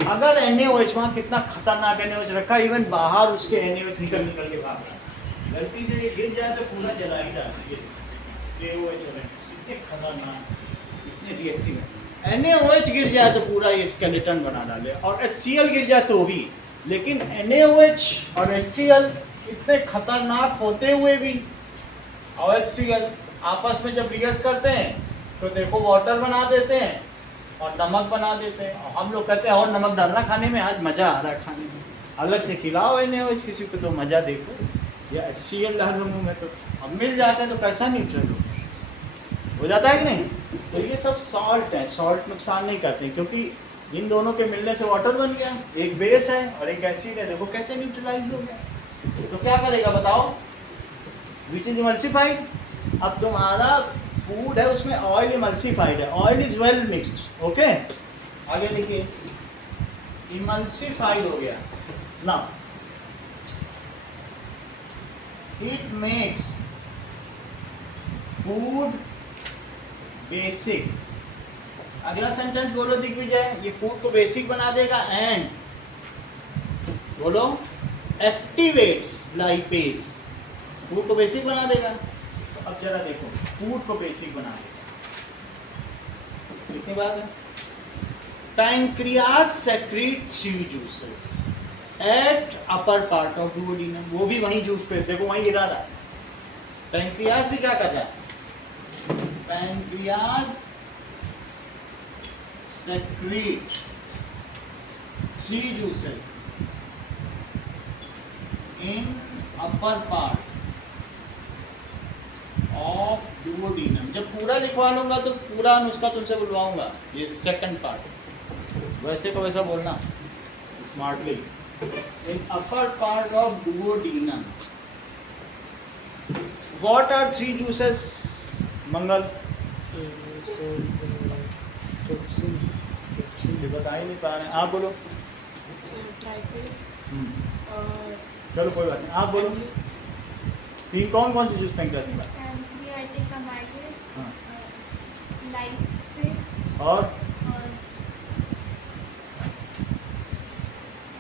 अगर NaOH, वहाँ कितना खतरनाक NaOH रखा, इवन बाहर उसके NaOH निकल निकल के भाग रहा है, गलती से ये गिर जाए तो पूरा जला ही जाता है। ये OH इतने खतरनाक, इतने रिएक्टिव है। NaOH गिर जाए तो पूरा ये स्केलेटन बना डाले, और HCl गिर जाए तो भी। लेकिन NaOH और HCl इतने खतरनाक होते हुए भी, और HCl आपस में जब रिएक्ट करते हैं तो देखो वाटर बना देते हैं और नमक बना देते हैं। और हम लोग कहते हैं और नमक डालना खाने में, आज मज़ा आ रहा है खाने में, अलग से खिलाओ NaOH किसी को तो मज़ा देखो, या HCl डालो मुँह में तो अब मिल जाते हैं, तो कैसा न्यूट्रल हो जाता है कि नहीं। तो ये सब सॉल्ट है, सॉल्ट नुकसान नहीं करते, क्योंकि इन दोनों के मिलने से वाटर बन गया, एक बेस है और एक एसिड है, देखो कैसे न्यूट्रलाइज हो गया। तो क्या करेगा बताओ, विच इज इमल्सिफाइड। अब तुम्हारा फूड है उसमें ऑयल इमल्सिफाइड है, oil is well mixed, okay. आगे देखिए, इमल्सिफाइड हो गया ना, इट मेक्स फूड बेसिक। अगला सेंटेंस बोलो दिग्विजय, ये फूड को बेसिक बना देगा, एंड बोलो एक्टिवेट्स लाइपेज, फूड को बेसिक बना देगा। तो अब जरा देखो, फूड को बेसिक बना देगा, कितनी बात है। Pancreas secretes juices at upper part of duodenum, वो भी वहीं जूस पे, देखो वहीं गिरा रहा है। पैंक्रियास भी क्या कर रहा है, pancreas secrete 3 juices in upper part of duodenum. जब पूरा लिखवा लूंगा तो पूरा नुस्खा तुमसे बुलवाऊंगा, ये सेकंड पार्ट वैसे को वैसा बोलना smartly. In upper part of duodenum what are three juices मंगल? ये बता ही नहीं पा रहे हैं, आप बोलो। ट्राइपल्स हम्म, और चलो कोई बात नहीं, आप बोलो। तीन कौन कौन सी जूस पेंक्रियाटिक का? पैंक्रियाटिक अमाइलेज, हाँ। लाइपेज और और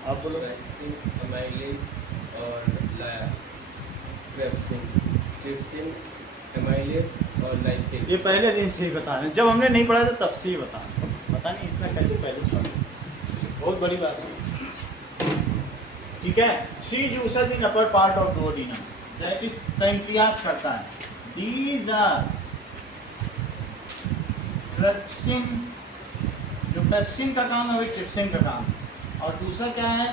आप बोलो। ट्राइप्सिन, अमाइलेज और ट्रिप्सिन, ट्रिप्सिन, अमाइलेज और लाइपेज। ये पहले दिन से ही बता रहे हैं, जब हमने नहीं पढ़ा था तब से ही बता रहे हैं। पता नहीं इतना कैसे पहले से पढ़ा, बहुत बड़ी बात है। ठीक है, three juices in upper part of duodenum that is pancreas करता है। दीज आर ट्रिप्सिन, जो पेप्सिन का काम है वही ट्रिप्सिन का काम है। और दूसरा क्या है?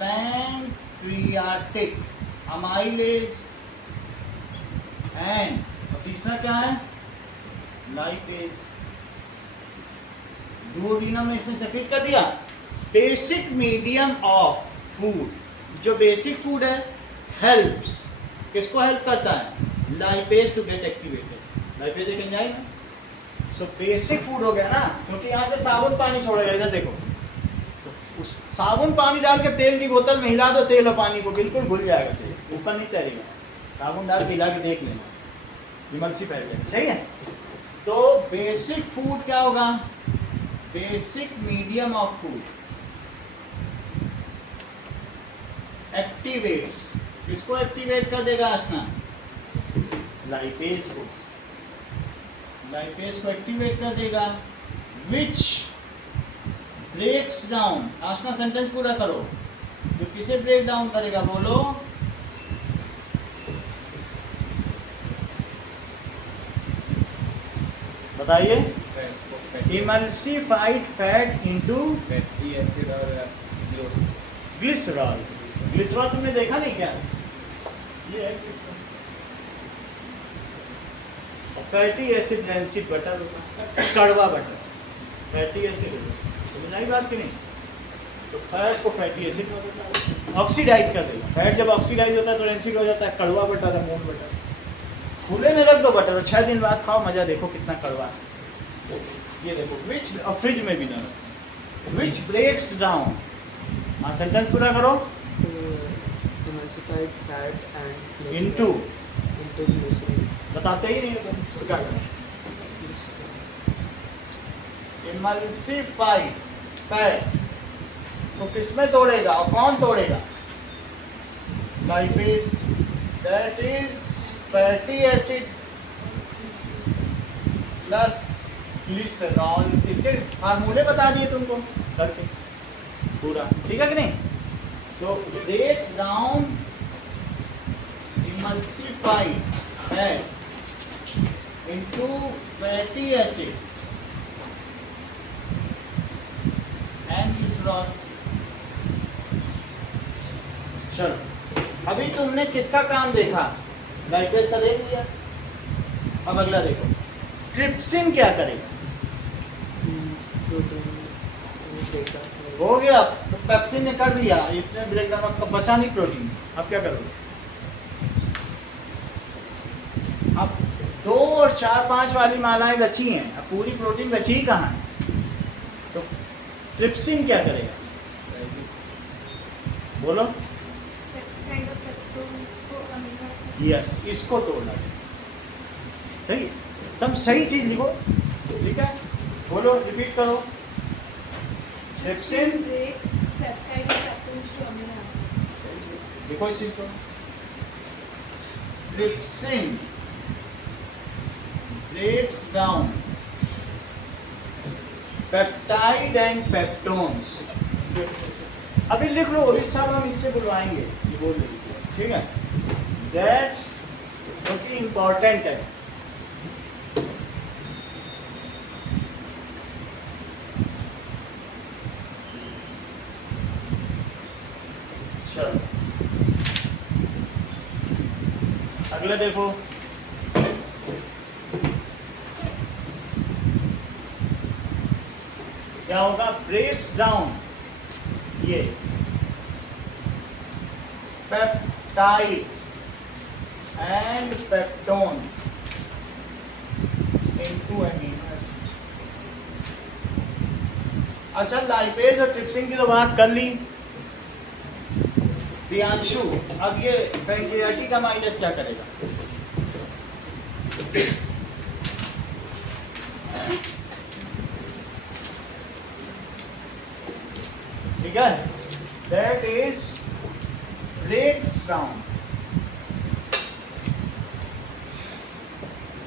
पैंक्रियाटिक अमाइलेज एंड, और तीसरा क्या है? लाइपेज। डुओडीनम में इसे सेपरेट कर दिया। बेसिक मीडियम ऑफ फूड, जो बेसिक फूड है हेल्प्स, किसको हेल्प करता है? Lipase to get activated. Lipase एक एंजाइम है। सो बेसिक फूड हो गया ना, क्योंकि यहाँ से साबुन पानी छोड़ेगा, इधर देखो, तो उस साबुन पानी डाल के तेल की बोतल में हिला दो, तेल और पानी को बिल्कुल घुल जाएगा, तेल ऊपर नहीं तैरेगा। साबुन डाल के हिला के देख लेना, इमल्सी फैल जाएगा। सही है। तो बेसिक फूड क्या होगा? Basic medium of food activates, किसको एक्टिवेट कर देगा आसना? लाइपेज को। लाइपेज को एक्टिवेट कर देगा, which breaks down. Aasna sentence पूरा करो। जो किसे ब्रेक डाउन करेगा बोलो? बताइए। Emulsified fat into fatty acid और ग्लिसरॉल। ग्लिसरॉल तुमने देखा नहीं क्या? ये है glycerol. Fatty acid rancid butter होता है, कड़वा बटर, फैटी एसिड होता है। समझ आई बात कि नहीं? तो फैट को फैटी एसिड में बदलता है, ऑक्सीडाइज कर देगा। फैट जब ऑक्सीडाइज होता है तो रैंसिड हो जाता है, कड़वा बटर है, मून बटर। खुले में रख दो बटर और 6 दिन बाद खाओ, मजा देखो कितना कड़वा है। ये देखो, विच, और फ्रिज में भी ना रखो। Which breaks down. हाँ, सेंटेंस पूरा करो। emulsified fat and into, into glycerin. बताते ही नहीं हो तुम, क्या करें? इमल्सिफाइड फैट तो किसमें तोड़ेगा और कौन तोड़ेगा? Lipase, that is fatty acid plus glycerol. इसके फार्मूले बता दिए तुमको करके पूरा, ठीक है कि नहीं? So breaks down emulsified fat into fatty acid and glycerol. चलो, अभी तुमने किसका काम देखा? लाइपेज का देख लिया। अब अगला देखो, ट्रिप्सिन क्या करेगा? Protein देखा है। हो गया, तो पेप्सिन ने कर दिया, इतने ब्रेकडाउन आपका बचा नहीं प्रोटीन। अब क्या करोगे? अब 2 और 4, 5 वाली मालाएं बची हैं, अब पूरी प्रोटीन बची ही कहाँ है? तो ट्रिप्सिन क्या करेगा? बोलो। पेप्टाइड और पेप्टोन को अमीनो यस, इसको तोड़ना है। सही है? सब सही चीज लिखो, ठीक है? बोलो, रिपीट करो। ट्रिप्सिन ब्रेक्स पेप्टाइड और पेप्टोन्स टू अमीनो एसिड। देखो इस चीज को। Trypsin breaks down peptide and peptones. अभी लिख लो, अभी सब हम इससे बुलवाएंगे, ये बोल दीजिए, ठीक है? दैट क्योंकि इंपॉर्टेंट है। चलो, अगले देखो, क्या होगा, ब्रेक्स डाउन ये peptides and peptones into amino acids. अच्छा, लाइपेज और ट्रिप्सिन की तो बात कर ली प्रियांशु, अब ये पैंक्रियाटिक अमाइलेज क्या करेगा? ठीक है, that is breaks down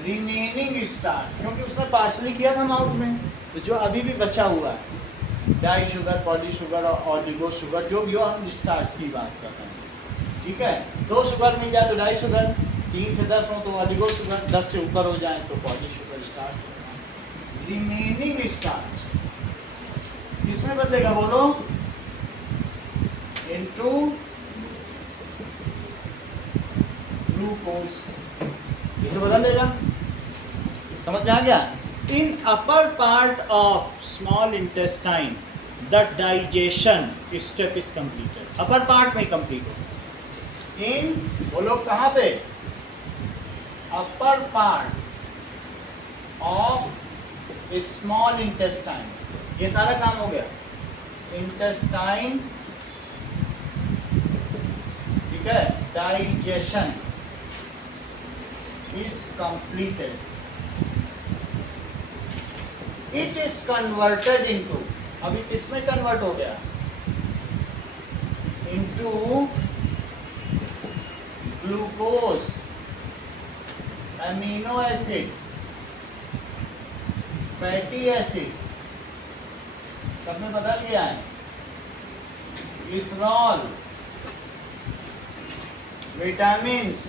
remaining starch, क्योंकि उसने पार्सली किया था माउथ में, तो जो अभी भी बचा हुआ है डाई शुगर, पॉली शुगर और ऑलिगो शुगर, जो भी हो, हम स्टार्च की बात कर रहे हैं। ठीक है, 2 शुगर मिल जाए तो डाई शुगर, 3 से 10 हो तो ऑलिगो शुगर, 10 से ऊपर हो जाए तो poly sugar starch. Remaining starch किसमें बदलेगा बोलो? इनटू ग्लूकोज, इसे बदल देगा। समझ में आ गया? In upper part of small intestine the digestion step is completed. Upper part में कंप्लीट हो। इन बोलो कहाँ पे? Upper part of small intestine, ये सारा काम हो गया। इंटेस्टाइन, ठीक है, digestion is completed. It is converted into, अभी किसमें कन्वर्ट हो गया? Into glucose, amino acid, fatty acid, सब में बदल गया है। ग्लिसरॉल, विटामिन्स,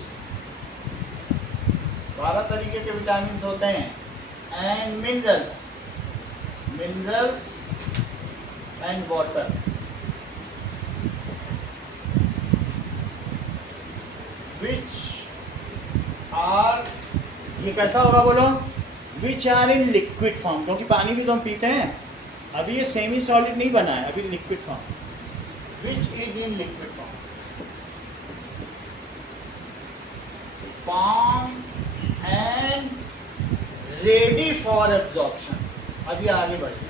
12 तरीके के विटामिन होते हैं, and minerals and water. Which are, ये कैसा होगा बोलो? Which are in liquid form, क्योंकि पानी भी तो हम पीते हैं, अभी ये सेमी सॉलिड नहीं बना है, अभी liquid form. Which is in liquid form and ready for absorption। अभी आगे बढ़िए।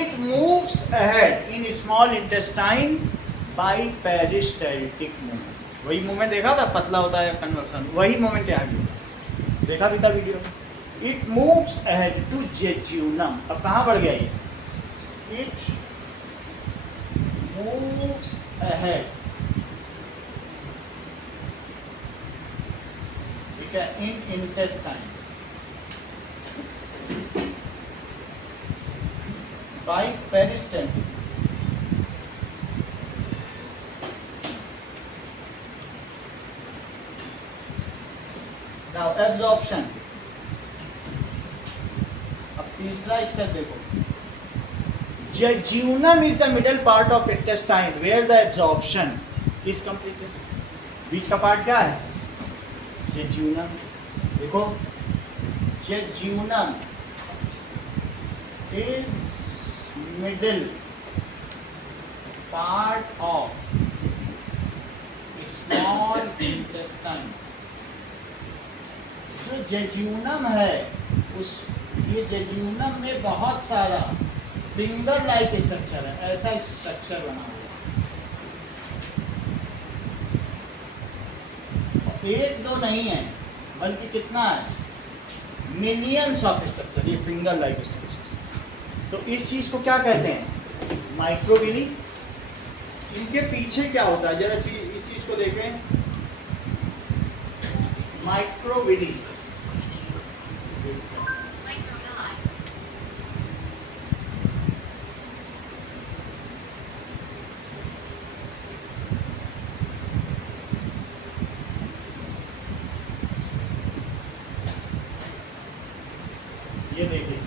It moves ahead in small intestine by peristaltic movement। वही मूवमेंट देखा था, पतला होता है कन्वर्सन, वही मूवमेंट यहाँ भी होगा, देखा भी था वीडियो में। It moves ahead to jejunum। अब कहाँ बढ़ गया ये? It moves ahead, in intestine by peristaltic। Now absorption, अब तीसरा स्टेप देखो। Jejunum is the middle part of intestine where the absorption is completed। बीच का पार्ट क्या है? जेजुनम। देखो, jejunum is middle part of small intestine. जो jejunum है, उस ये जेजुनम में बहुत सारा फिंगर लाइक स्ट्रक्चर है, ऐसा स्ट्रक्चर बना हुआ। एक दो नहीं है, बल्कि कितना है? मिलियंस ऑफ स्ट्रक्चर, ये फिंगर लाइक स्ट्रक्चर। तो इस चीज को क्या कहते हैं? माइक्रोविली। इनके पीछे क्या होता है, जरा इस चीज को देखें। माइक्रोविली, ये देखिए,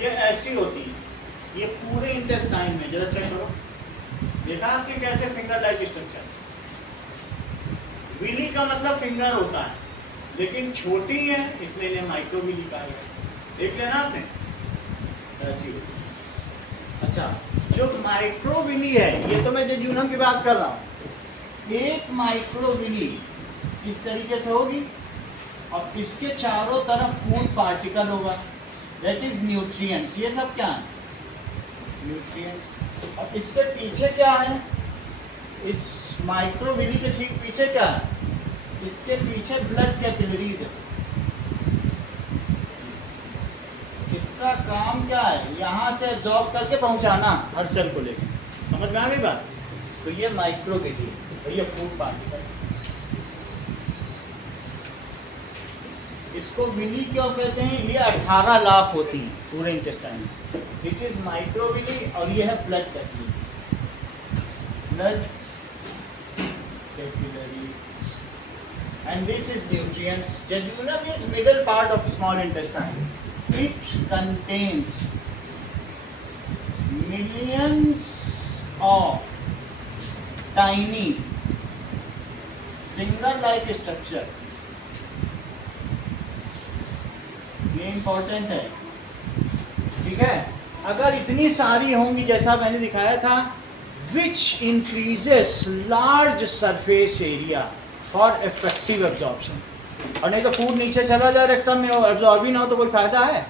ये ऐसी होती है, ये पूरे इंटेस्टाइन में, जरा चेक करो, देखा आपके कैसे फिंगर लाइक स्ट्रक्चर। विली का मतलब फिंगर होता है, लेकिन छोटी है इसलिए इन्हें माइक्रो विली कहा गया। देख लेना आपने ऐसी होती। अच्छा, जो माइक्रो विली है, ये तो मैं जेजुनम की बात कर रहा हूँ। एक माइक्रो विली इस तरीके से होगी और इसके चारों तरफ फूड पार्टिकल होगा, दैट इज न्यूट्रिएंट्स। ये सब क्या है? न्यूट्रिएंट्स। और इसके पीछे क्या है? इस माइक्रोविली के ठीक पीछे क्या है? इसके पीछे ब्लड कैपिलरीज है। इसका काम क्या है? यहाँ से एब्जॉर्ब करके पहुँचाना हर सेल को लेकर। समझ में आ गई बात? तो ये माइक्रोविली और ये फूड पार्टिकल। इसको विली क्यों कहते हैं? ये 18 लाख होती है पूरे इंटेस्टाइन में। इट इज माइक्रोविली और ये है blood capillaries. Blood capillaries, and this is nutrients. Jejunum is middle part of small intestine. It contains millions of tiny finger-like structure. ये important है, ठीक है? अगर इतनी सारी होंगी जैसा मैंने दिखाया था, which increases large surface area for effective absorption। और नहीं तो फूड नीचे चला जाए रेक्टम में और एब्जॉर्ब ही ना हो तो कोई फायदा है?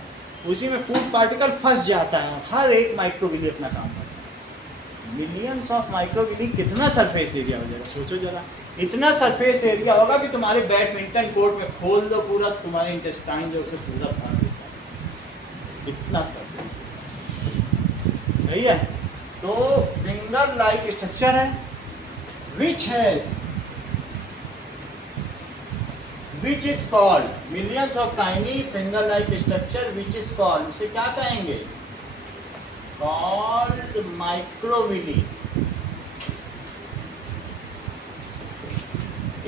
उसी में फूड पार्टिकल फंस जाता है। हर एक माइक्रोविली अपना काम करता है। मिलियंस ऑफ माइक्रोविली, कितना सरफेस एरिया हो जाएगा सोचो जरा। इतना सरफेस एरिया होगा कि तुम्हारे बैडमिंटन कोर्ट में खोल दो पूरा, तुम्हारे इंटेस्टाइन जो उसे पूरा भर दे जाएगा। इतना सरफेस, सही है? तो फिंगर लाइक स्ट्रक्चर है, which is called millions of tiny finger like structure, which is called, उसे क्या कहेंगे? called microvilli।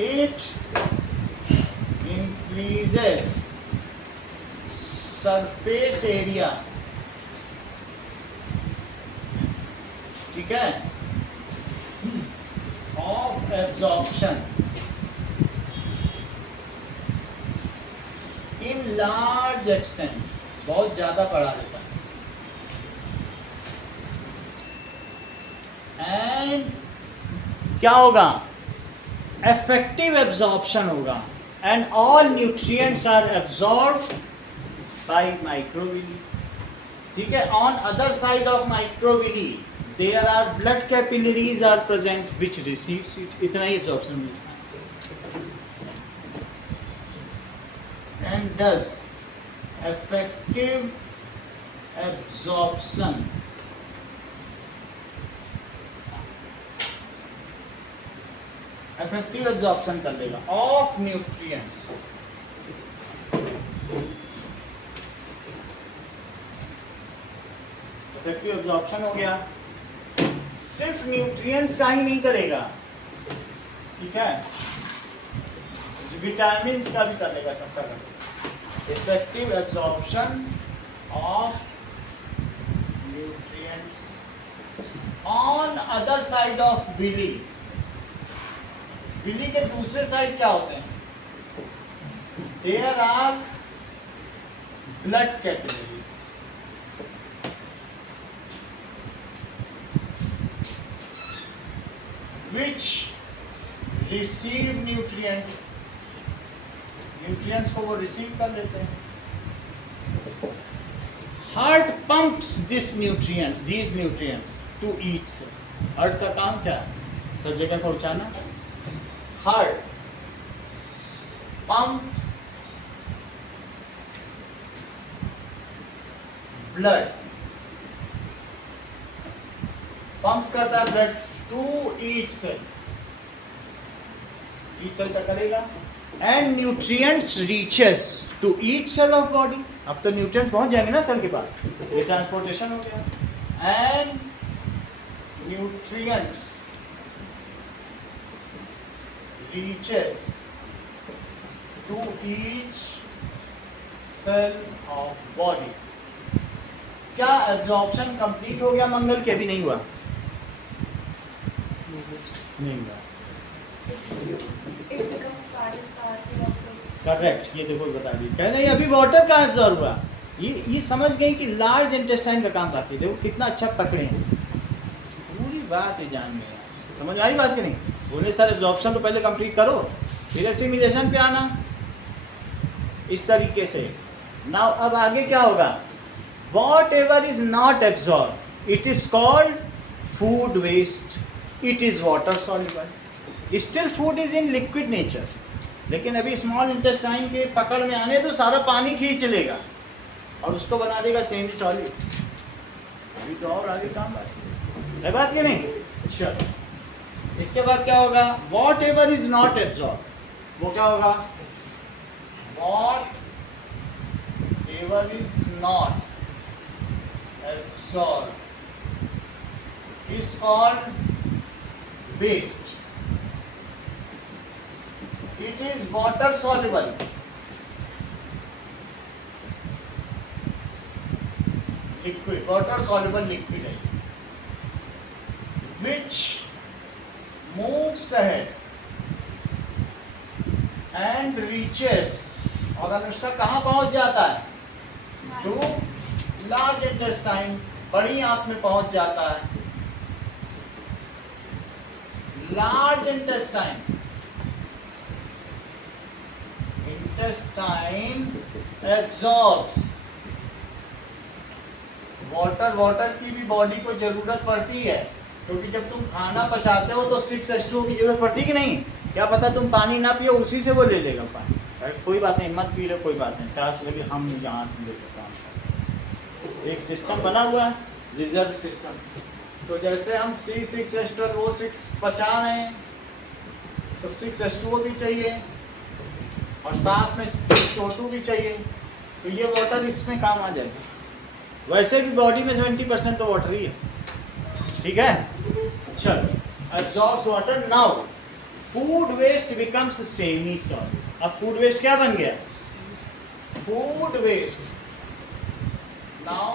it increases surface area, ठीक है, of absorption in large extent, बहुत ज्यादा बढ़ा देता है। एंड क्या होगा? effective absorption होगा, and all nutrients are absorbed by microvilli, ठीक है? on other side of microvilli there are blood capillaries are present which receives it। इतना ही absorption मिलता है। and thus effective absorption कर देगा of nutrients। effective absorption हो गया। सिर्फ न्यूट्रिएंट्स का ही नहीं करेगा, ठीक है? विटामिन्स का भी कर लेगा, सबका कर लेगा। Effective absorption of nutrients on other side of villi. Villi के दूसरे साइड क्या होते हैं? There are blood capillaries, which receive nutrients, nutrients को वो receive कर लेते हैं। Heart pumps these nutrients to each cell। Heart का काम क्या है? सब जगह पहुंचाना। Heart pumps blood, pumps करता है blood to each cell, each cell तक करेगा। and nutrients reaches to each cell of body। अब तो nutrients पहुंच जाएंगे ना सेल के पास, ये ट्रांसपोर्टेशन हो गया। and nutrients reaches to each cell of body। क्या एब्जॉर्प्शन कंप्लीट हो गया मंगल के? भी नहीं हुआ। नहीं हुआ। It becomes part and parcel of the. Correct, ये देखो बता दी कह नहीं अभी वाटर का एब्जॉर्ब हुआ। ये समझ गई कि लार्ज इंटेस्टाइन का काम बाकी। देखो कितना अच्छा पकड़े हैं, पूरी बात ही जान गए। समझ आई बात कि नहीं? बोले सर एब्जॉर्प्शन तो पहले कंप्लीट करो फिर एसिमिलेशन पे आना, इस तरीके से। नाउ अब आगे क्या होगा? Whatever is not absorb it is called food waste, it is water soluble. Still food is in liquid nature, लेकिन अभी स्मॉल इंटेस्टाइन के पकड़ में आने तो सारा पानी खींच लेगा और उसको बना देगा सेमी सॉलिड। अभी तो और आगे काम बाकी है बात कि नहीं? चलो इसके बाद क्या होगा? Whatever is not absorb, वो क्या होगा? Whatever is not absorb is called waste, it is water soluble. Liquid, water soluble liquid है, which moves ahead and reaches, और अनुष्का कहाँ पहुंच जाता है? टू लार्ज इंटेस्टाइन, बड़ी आंत में पहुंच जाता है। Large intestine, intestine absorbs water. Water की भी बॉडी को जरूरत पड़ती है, क्योंकि जब तुम खाना पचाते हो तो 6H2O की जरूरत पड़ती कि नहीं? क्या पता तुम पानी ना पियो, उसी से वो ले लेगा पानी। कोई बात नहीं, मत पी रहे कोई बात नहीं, टास्क लगे हम यहाँ से लेकर काम। एक सिस्टम बना हुआ है रिजर्व सिस्टम, तो जैसे हम C6H12O6 पचा रहे हैं तो 6H2O भी चाहिए और साथ में 6O2 भी चाहिए, तो ये वाटर इसमें काम आ जाएगा। वैसे भी बॉडी में 70% तो वाटर ही है, ठीक है? चलो, absorbs water. Now food waste becomes semi solid. अब food waste क्या बन गया? Food waste. Now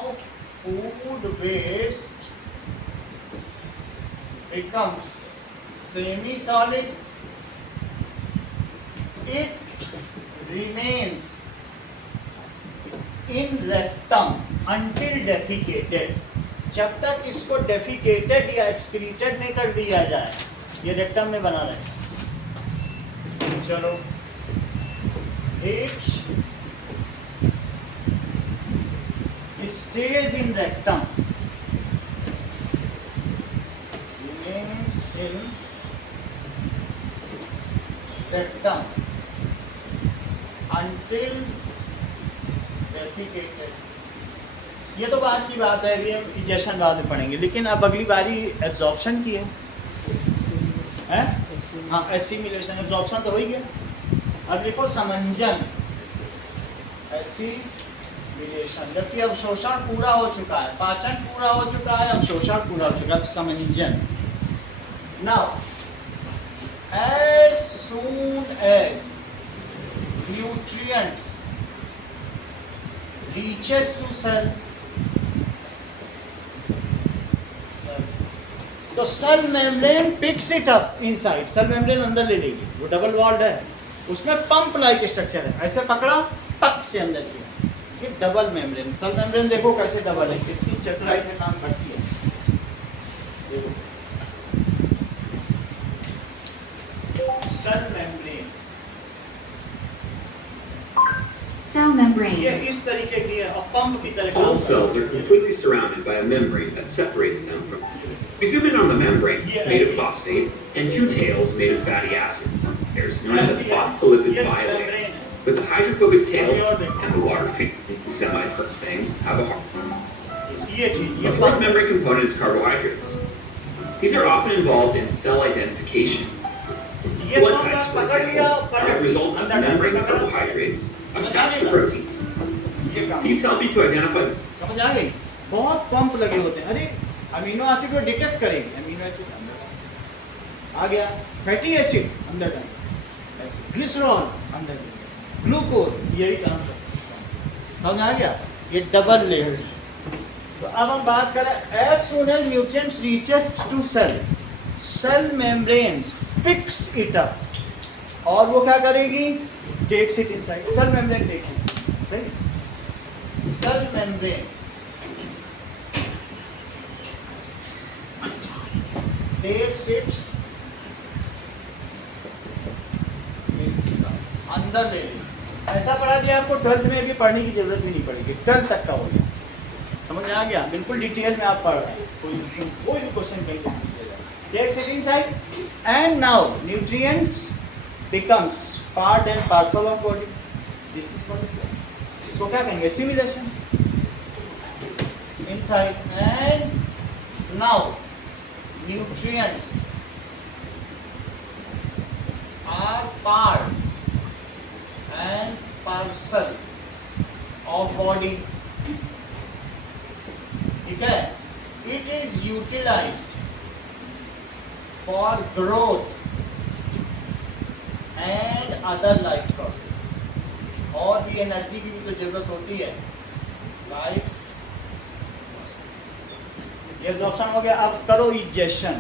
food waste becomes semi solid. It remains in rectum until defecated. जब तक इसको डेफिकेटेड या एक्सक्रीटेड नहीं कर दिया जाए, ये रेक्टम में बना रहे। चलो, H stays in rectum, remains in rectum until defecated. ये तो बाद की बात है, अभी हम इजेशन बाद में पढ़ेंगे, लेकिन अब अगली बारी एब्जॉर्प्शन की है। हाँ, एसिमिलेशन, एब्जॉर्प्शन तो हो ही गया। अब लिखो समंजन, एसिमिलेशन, जबकि अवशोषण पूरा हो चुका है, पाचन पूरा हो चुका है, अवशोषण पूरा हो चुका है। समंजन। Now as soon as nutrients reaches to cell, तो cell membrane picks it up inside. Cell membrane अंदर ले लेगी, वो डबल वॉल्ड है, उसमें पंप लाइक स्ट्रक्चर है, ऐसे पकड़ा टक से अंदर किया, ये डबल मेम्ब्रेन। सेल मेम्ब्रेन देखो कैसे डबल है, कितनी चतुराई से काम करती है। देखो सेल मेम्ब्रेन, Cell membrane. ये इस तरीके की है और पंप की तरह काम All करती cells है। are completely surrounded by a membrane that separates them from. We zoom in on the membrane, made of phosphate, and two tails made of fatty acids. There's known as a phospholipid bilayer. With the hydrophobic tails and the water-feeding semi-closed things have a heart. ये चीज, The ये fourth membrane component is carbohydrates. These are often involved in cell identification. ये Blood pump types, for पकड़ लिया, example, are the result of अंदर membrane पकड़ा, carbohydrates attached to proteins. ये काम These help you to identify. समझ आ गई? बहुत पंप लगे होते हैं। अरे अमीनो एसिड को डिटेक्ट करेंगे, अमीनो एसिड अंदर आ गया, फैटी एसिड अंदर का, ग्लिसरॉल अंदर, ग्लूकोज, यही काम करते हैं। समझ आ गया? ये डबल लेयर है। तो अब हम बात करें as soon as nutrients reaches to cell, cell membranes picks it up, और वो क्या करेगी, takes it inside, cell membrane takes it, सही, सेल मेम्ब्रेन टेक्स इट अंदर ले ली। ऐसा पढ़ा दिया आपको, 12th में भी पढ़ने की जरूरत भी नहीं पड़ेगी, 12th तक का हो गया, समझ में आ गया, बिल्कुल डिटेल में आप पढ़ रहे हैं, कोई भी क्वेश्चन कहीं से पूछ लेगा। Takes it inside and now nutrients becomes part and parcel of body. This is what it is. इसको क्या कहेंगे, assimilation inside, and now nutrients are part and parcel of body. ठीक है, it is utilized for growth and other life processes. और भी energy की भी तो जरूरत होती है, लाइफ प्रोसेसेस। ये ऑप्शन हो गया। अब करो इजेशन।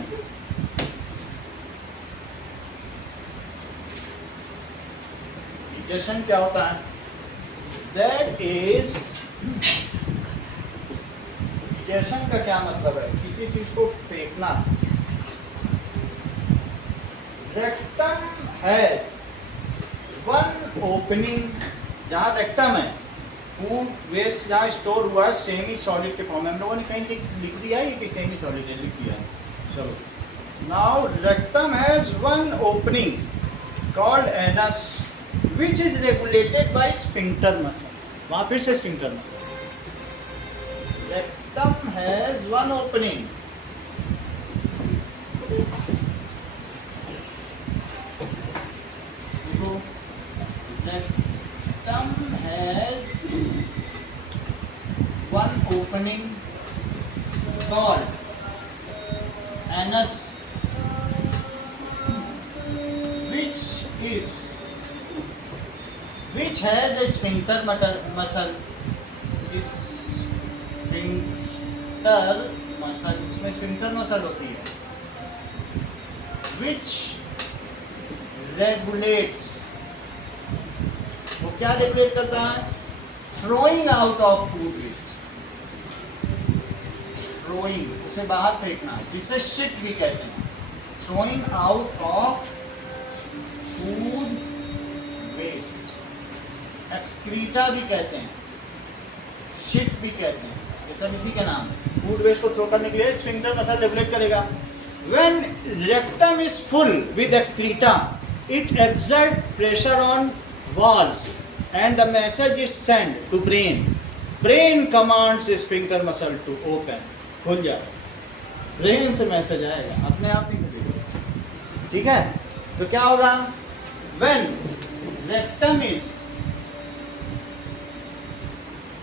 इजेशन क्या होता है? दैट इज, इजेशन का क्या मतलब है? किसी चीज को फेंकना। रेक्टम हैज वन ओपनिंग, जहाँ रेक्टम है, फूड वेस्ट जहाँ स्टोर हुआ है सेमी सॉलिड के फॉर्म में, हम लोगों ने कहीं लिख दिया है कि सेमी सॉलिड है, लिख दिया है, चलो। Now rectum has one opening called anus which is regulated by sphincter muscle. वहाँ फिर से sphincter muscle. Rectum has one opening rectum has one opening called anus, which has a sphincter muscle. sphincter muscle, उसमें sphincter muscle होती है, which regulates, वो क्या regulate करता है? Throwing out of food waste. Throwing, उसे बाहर फेंकना, जिसे शिट भी कहते हैं। Throwing out of food waste, excreta भी कहते हैं, शिट भी कहते हैं, ये सब इसी के नाम है। फूड वेस्ट को थ्रो करने के लिए स्फिंक्टर मसल रेगुलेट करेगा। When rectum is full with excreta, it exert pressure on walls and the message is sent to brain. Brain commands sphincter muscle to open. खुल जाए, ब्रेन से message आएगा, अपने आप नहीं खुलेगा, ठीक है? तो क्या होगा? When rectum is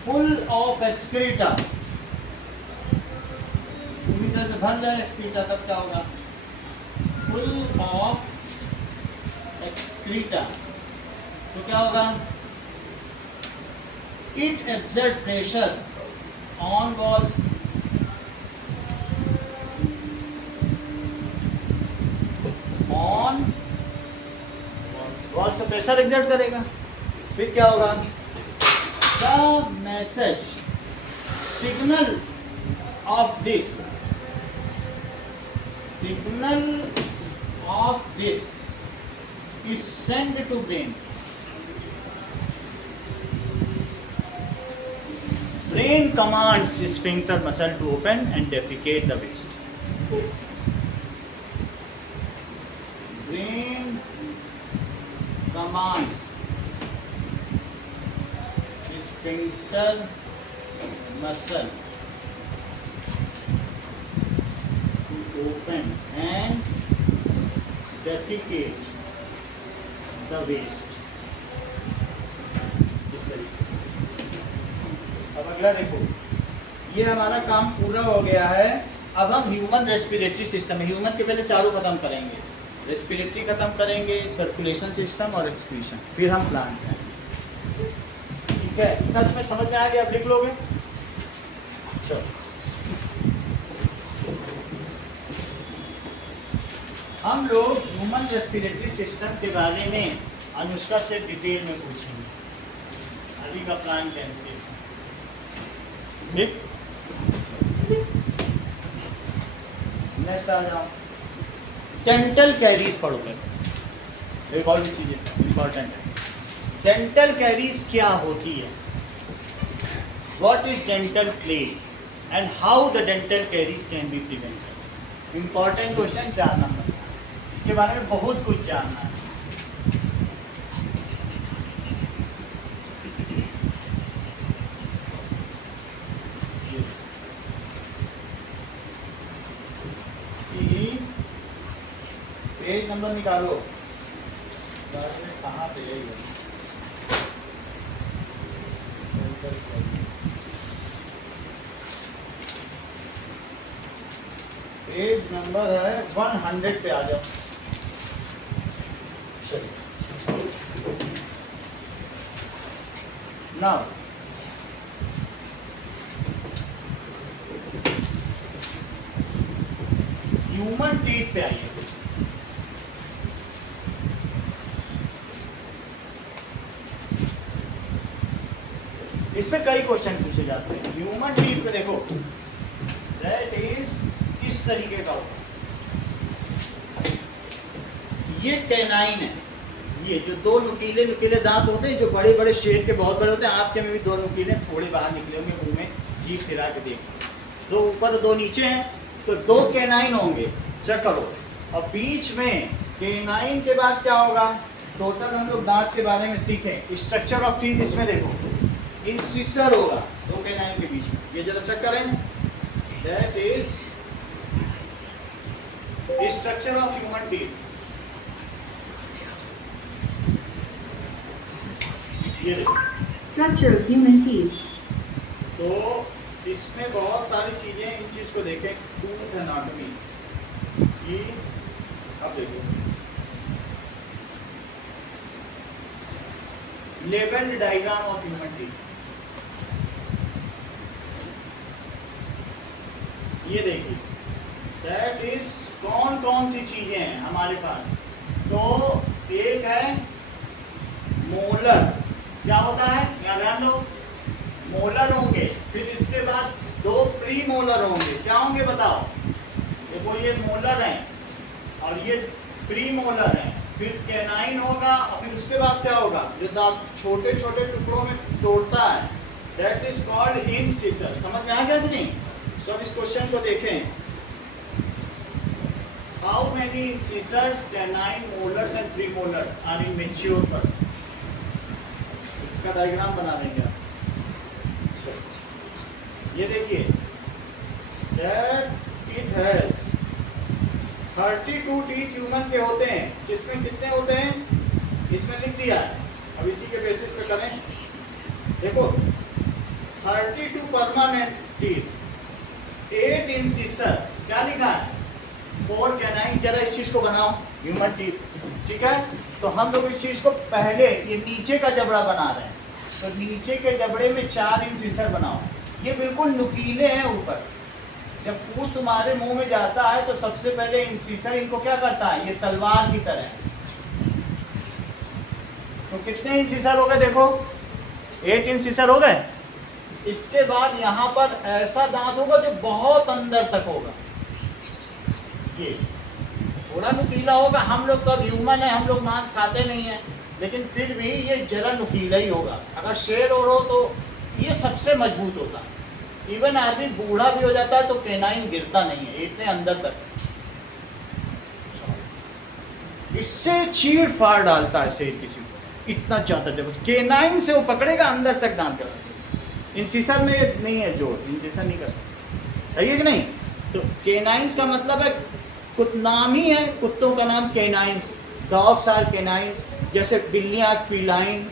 full of excreta, पूरी तरह से भर जाए excreta, तब क्या होगा? Full of excreta, तो क्या होगा? It exert pressure on walls, walls का प्रेशर एक्सर्ट करेगा, फिर क्या होगा? The message signal of this is sent to brain. Brain commands sphincter muscle to open and defecate the waste. Brain commands sphincter muscle to open and defecate the waste. इस तरीके से। अब अगला देखो, ये हमारा काम पूरा हो गया है। अब हम ह्यूमन रेस्पिरेटरी सिस्टम, ह्यूमन के पहले चारों खत्म करेंगे, रेस्पिरेटरी खत्म करेंगे, सर्कुलेशन सिस्टम और एक्सक्रीशन, फिर हम प्लांट करेंगे, ठीक है? इतना तुम्हें समझ में आ गया? अब लिख लोगे, चलो। हम लोग ह्यूमन रेस्पिरेटरी सिस्टम के बारे में अनुष्का से डिटेल में पूछेंगे। अभी का प्लान कैंसिल। ठीक, नेक्स्ट आ जाओ। डेंटल कैरीज पढ़ोगे, एक और भी चीज़ इंपॉर्टेंट है। डेंटल कैरीज क्या होती है? What is dental plague and how the dental caries can be prevented. Important question 4 number, इसके बारे में बहुत कुछ जानना है। पेज नंबर निकालो, कहाँ पे है ये? पेज नंबर है 100 पे आ जाओ। नाउ ह्यूमन टीथ पे आइए। इसमें कई क्वेश्चन पूछे जाते हैं। ह्यूमन टीथ पे देखो, दैट इज इस तरीके का होगा। ये कैनाइन है, ये जो दो नुकीले नुकीले दांत होते हैं, जो बड़े बड़े शेर के बहुत बड़े होते हैं। आपके में भी दो नुकीले थोड़े बाहर निकले होंगे मुंह में, जीभ फिरा के देखो, दो ऊपर दो नीचे हैं, तो 2 कैनाइन होंगे। चेक करो। और बीच में कैनाइन के बाद क्या होगा? टोटल हम लोग दांत के बारे में सीखें। स्ट्रक्चर ऑफ टीथ इसमें देखो, इंसिसर होगा 2 कैनाइन के बीच में। ये जरा चेक करें, that is structure of human teeth. ये देखो, Structure of human teeth. तो इसमें बहुत सारी चीजें, इन चीज को देखें। टूथ एनाटॉमी, ये अब देखो, labelled diagram of human teeth. ये देखिए, दैट इज कौन कौन सी चीजें हैं हमारे पास। तो एक है मोलर, क्या होता है? यहाँ ध्यान दो, मोलर होंगे। फिर इसके बाद 2 प्री मोलर होंगे। क्या होंगे बताओ? देखो, ये मोलर हैं और ये प्री मोलर हैं। फिर कैनाइन होगा और फिर उसके बाद क्या होगा? जो दांत छोटे छोटे टुकड़ों में तोड़ता है, दैट इज कॉल्ड इंसिसर। समझ में आ गया कि नहीं? सो अब इस क्वेश्चन को देखें। How many incisors, canine, molars and premolars are in mature person? इसका डायग्राम बना देंगे आप। ये देखिए, that it has 32 teeth human के होते हैं, जिसमें कितने होते हैं इसमें लिख दिया है। अब इसी के बेसिस पे करें। देखो, 32 परमानेंट टीथ, 8 इंसिसर, क्या लिखा है? 4 कैनाइन। जरा इस चीज को बनाओ, ह्यूमन टीथ, ठीक है? तो हम लोग इस चीज को पहले ये नीचे का जबड़ा बना रहे हैं, तो नीचे के जबड़े में 4 इंसिसर बनाओ। ये बिल्कुल नुकीले हैं ऊपर। जब फूस तुम्हारे मुंह में जाता है तो सबसे पहले इंसिसर इनको क्या करता है? ये तलवार की तरह। तो कितने इंसिसर हो गए? देखो, 8 इंसिसर हो गए। इसके बाद यहाँ पर ऐसा दांत होगा जो बहुत अंदर तक होगा। ये थोड़ा नुकीला होगा। हम लोग तो अब ह्यूमन है, हम लोग मांस खाते नहीं हैं, लेकिन फिर भी ये जरा नुकीला ही होगा। अगर शेर और हो तो ये सबसे मजबूत होगा। इवन आदमी बूढ़ा भी हो जाता है तो कैनाइन गिरता नहीं है, इतने अंदर तक। इससे चीड़ फाड़ डालता है शेर किसी को, इतना ज़्यादा जब कैनाइन से वो पकड़ेगा अंदर तक दांत कर। इंसिसर में नहीं है जोड़, इंसिसर नहीं कर सकता। सही है कि नहीं? तो कैनाइंस का मतलब है, नाम ही है, कुत्तों का नाम कैनाइंस। Dogs are canines. जैसे बिल्लियाँ फीलाइन,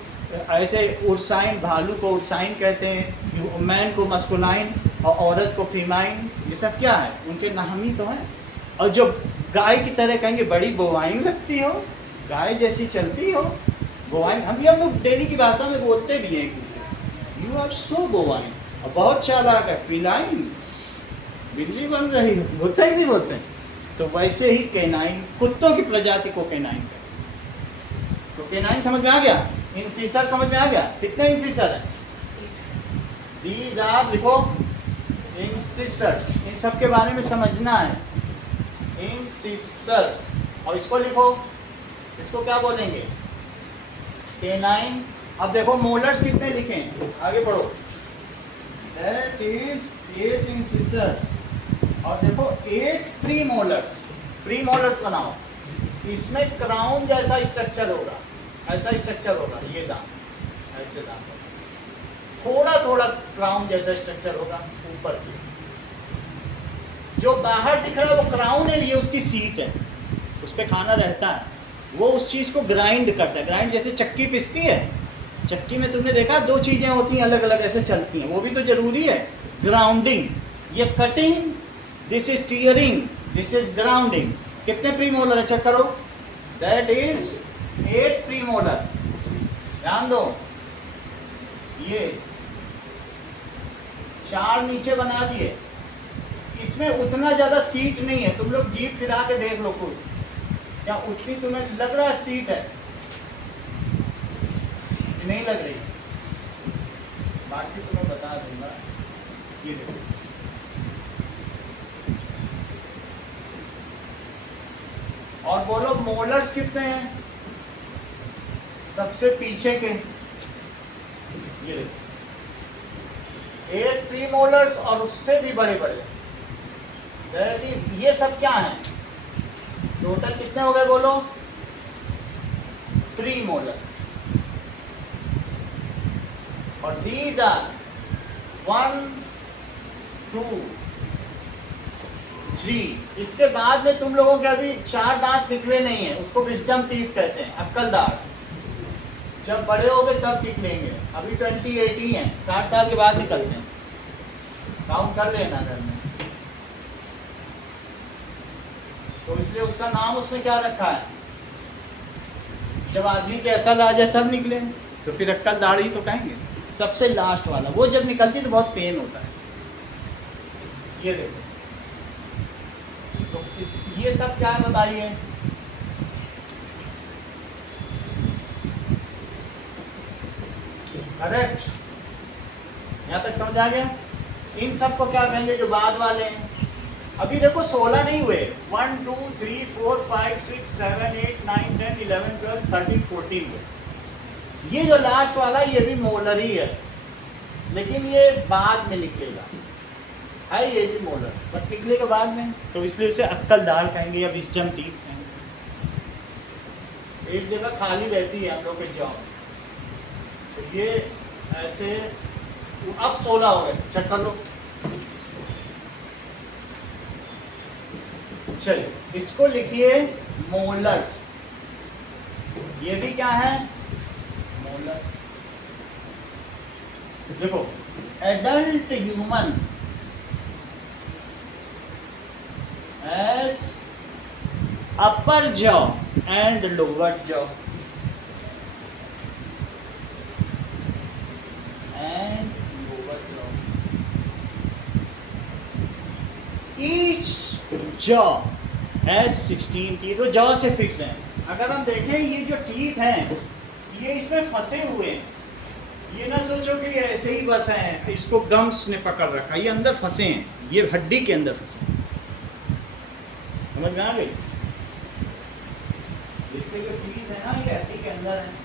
ऐसे उर्साइन, भालू को उर्साइन कहते हैं, मैन को मस्कुलाइन और औरत को फीमाइन। ये सब क्या है? उनके नाम ही तो हैं। और जो गाय की तरह कहेंगे, बड़ी बोवाइन लगती हो, गाय जैसी चलती हो, बोवाइन। हम लोग डेली की भाषा में बोलते भी हैं एक दूसरे, यू आर सो बोवाइन। और बहुत चालाक है, फीलाइन, बिल्ली बन रही हो, बोलते ही नहीं बोलते हैं। तो वैसे ही केनाइन, कुत्तों की प्रजाति को केनाइन कहते। तो केनाइन समझ में आ गया, इंसीसर समझ में आ गया। कितने इंसीसर हैं? दीज आर, लिखो इंसीसर्स, इन सब के बारे में समझना है। इंसीसर्स, और इसको लिखो, इसको क्या बोलेंगे? केनाइन। अब देखो मोलर्स कितने लिखे हैं, आगे बढ़ो। दैट इज 8 इंसीसर्स, और देखो 8 प्रीमोलर्स। प्रीमोलर्स बनाओ, इसमें क्राउन जैसा स्ट्रक्चर होगा, ऐसा स्ट्रक्चर होगा, ये दांत ऐसे दांत, थोड़ा थोड़ा क्राउन जैसा स्ट्रक्चर होगा ऊपर की। जो बाहर दिख रहा है वो क्राउन है, ये उसकी सीट है, उस पर खाना रहता है। वो उस चीज़ को ग्राइंड करता है। ग्राइंड जैसे चक्की पिसती है, चक्की में तुमने देखा 2 चीज़ें होती हैं अलग अलग ऐसे चलती हैं, वो भी तो जरूरी है। ग्राउंडिंग, ये cutting, this is steering, this is grounding. कितने प्रीमोलर है चेक करो। That is 8 premolar. ध्यान दो, ये 4 नीचे बना दिए। इसमें उतना ज़्यादा सीट नहीं है, तुम लोग जीप फिरा के देख लो खुद, क्या उतनी तुम्हें लग रहा है सीट है? नहीं लग रही, बाकी तुम्हें बता दूंगा। ये देखो, और बोलो मोलर्स कितने हैं सबसे पीछे के? ये देखो 8 प्रीमोलर्स और उससे भी बड़े बड़े। दैट इज, ये सब क्या है? टोटल कितने हो गए बोलो? प्रीमोलर्स। और दीज आर 1 2 3। इसके बाद में तुम लोगों के अभी 4 दांत निकले नहीं है, उसको विजडम टीथ कहते हैं, अक्कल दांत। जब बड़े हो गए तब निकलेंगे, अभी 28 ही हैं, 60 साल के बाद निकलते हैं। काउंट कर लेना घर में। तो इसलिए उसका नाम उसमें क्या रखा है? जब आदमी की अक्ल आ जाए तब निकले, तो फिर अक्ल दाढ़ी तो कहेंगे। सबसे लास्ट वाला, वो जब निकलती तो बहुत पेन होता है। ये देखो, तो इस, ये सब क्या है बताइए? करेक्ट, यहाँ तक समझ आ गया? इन सब को क्या कहेंगे जो बाद वाले हैं? अभी देखो 16 नहीं हुए, 1 2 3 4 5 6 7 8 9 10 11 12 13 14 हुए। ये जो लास्ट वाला ये भी मोलर ही है, लेकिन ये बाद में निकलेगा, है ये भी मोलर, बट निकलेगा बाद में, तो इसलिए इसे अक्कल दाढ़ कहेंगे या विजडम टीथ कहेंगे। एक जगह खाली रहती है हम लोग के जॉब, तो ये ऐसे। अब 16 हो गए, चेक कर लो। चलिए, इसको लिखिए मोलर्स। ये भी क्या है? मोलर्स। देखो, adult human as upper jaw and lower jaw and lower jaw. Each jaw has 16 teeth. तो jaw से फिक्स है। अगर हम देखें ये जो टीथ हैं ये इसमें फंसे हुए हैं, ये ना सोचो कि ये ऐसे ही बस हैं, इसको गम्स ने पकड़ रखा, ये अंदर फंसे हैं, ये हड्डी के अंदर फंसे हैं। समझ में आ गई? इसके जो टीथ है ना ये हड्डी के अंदर है।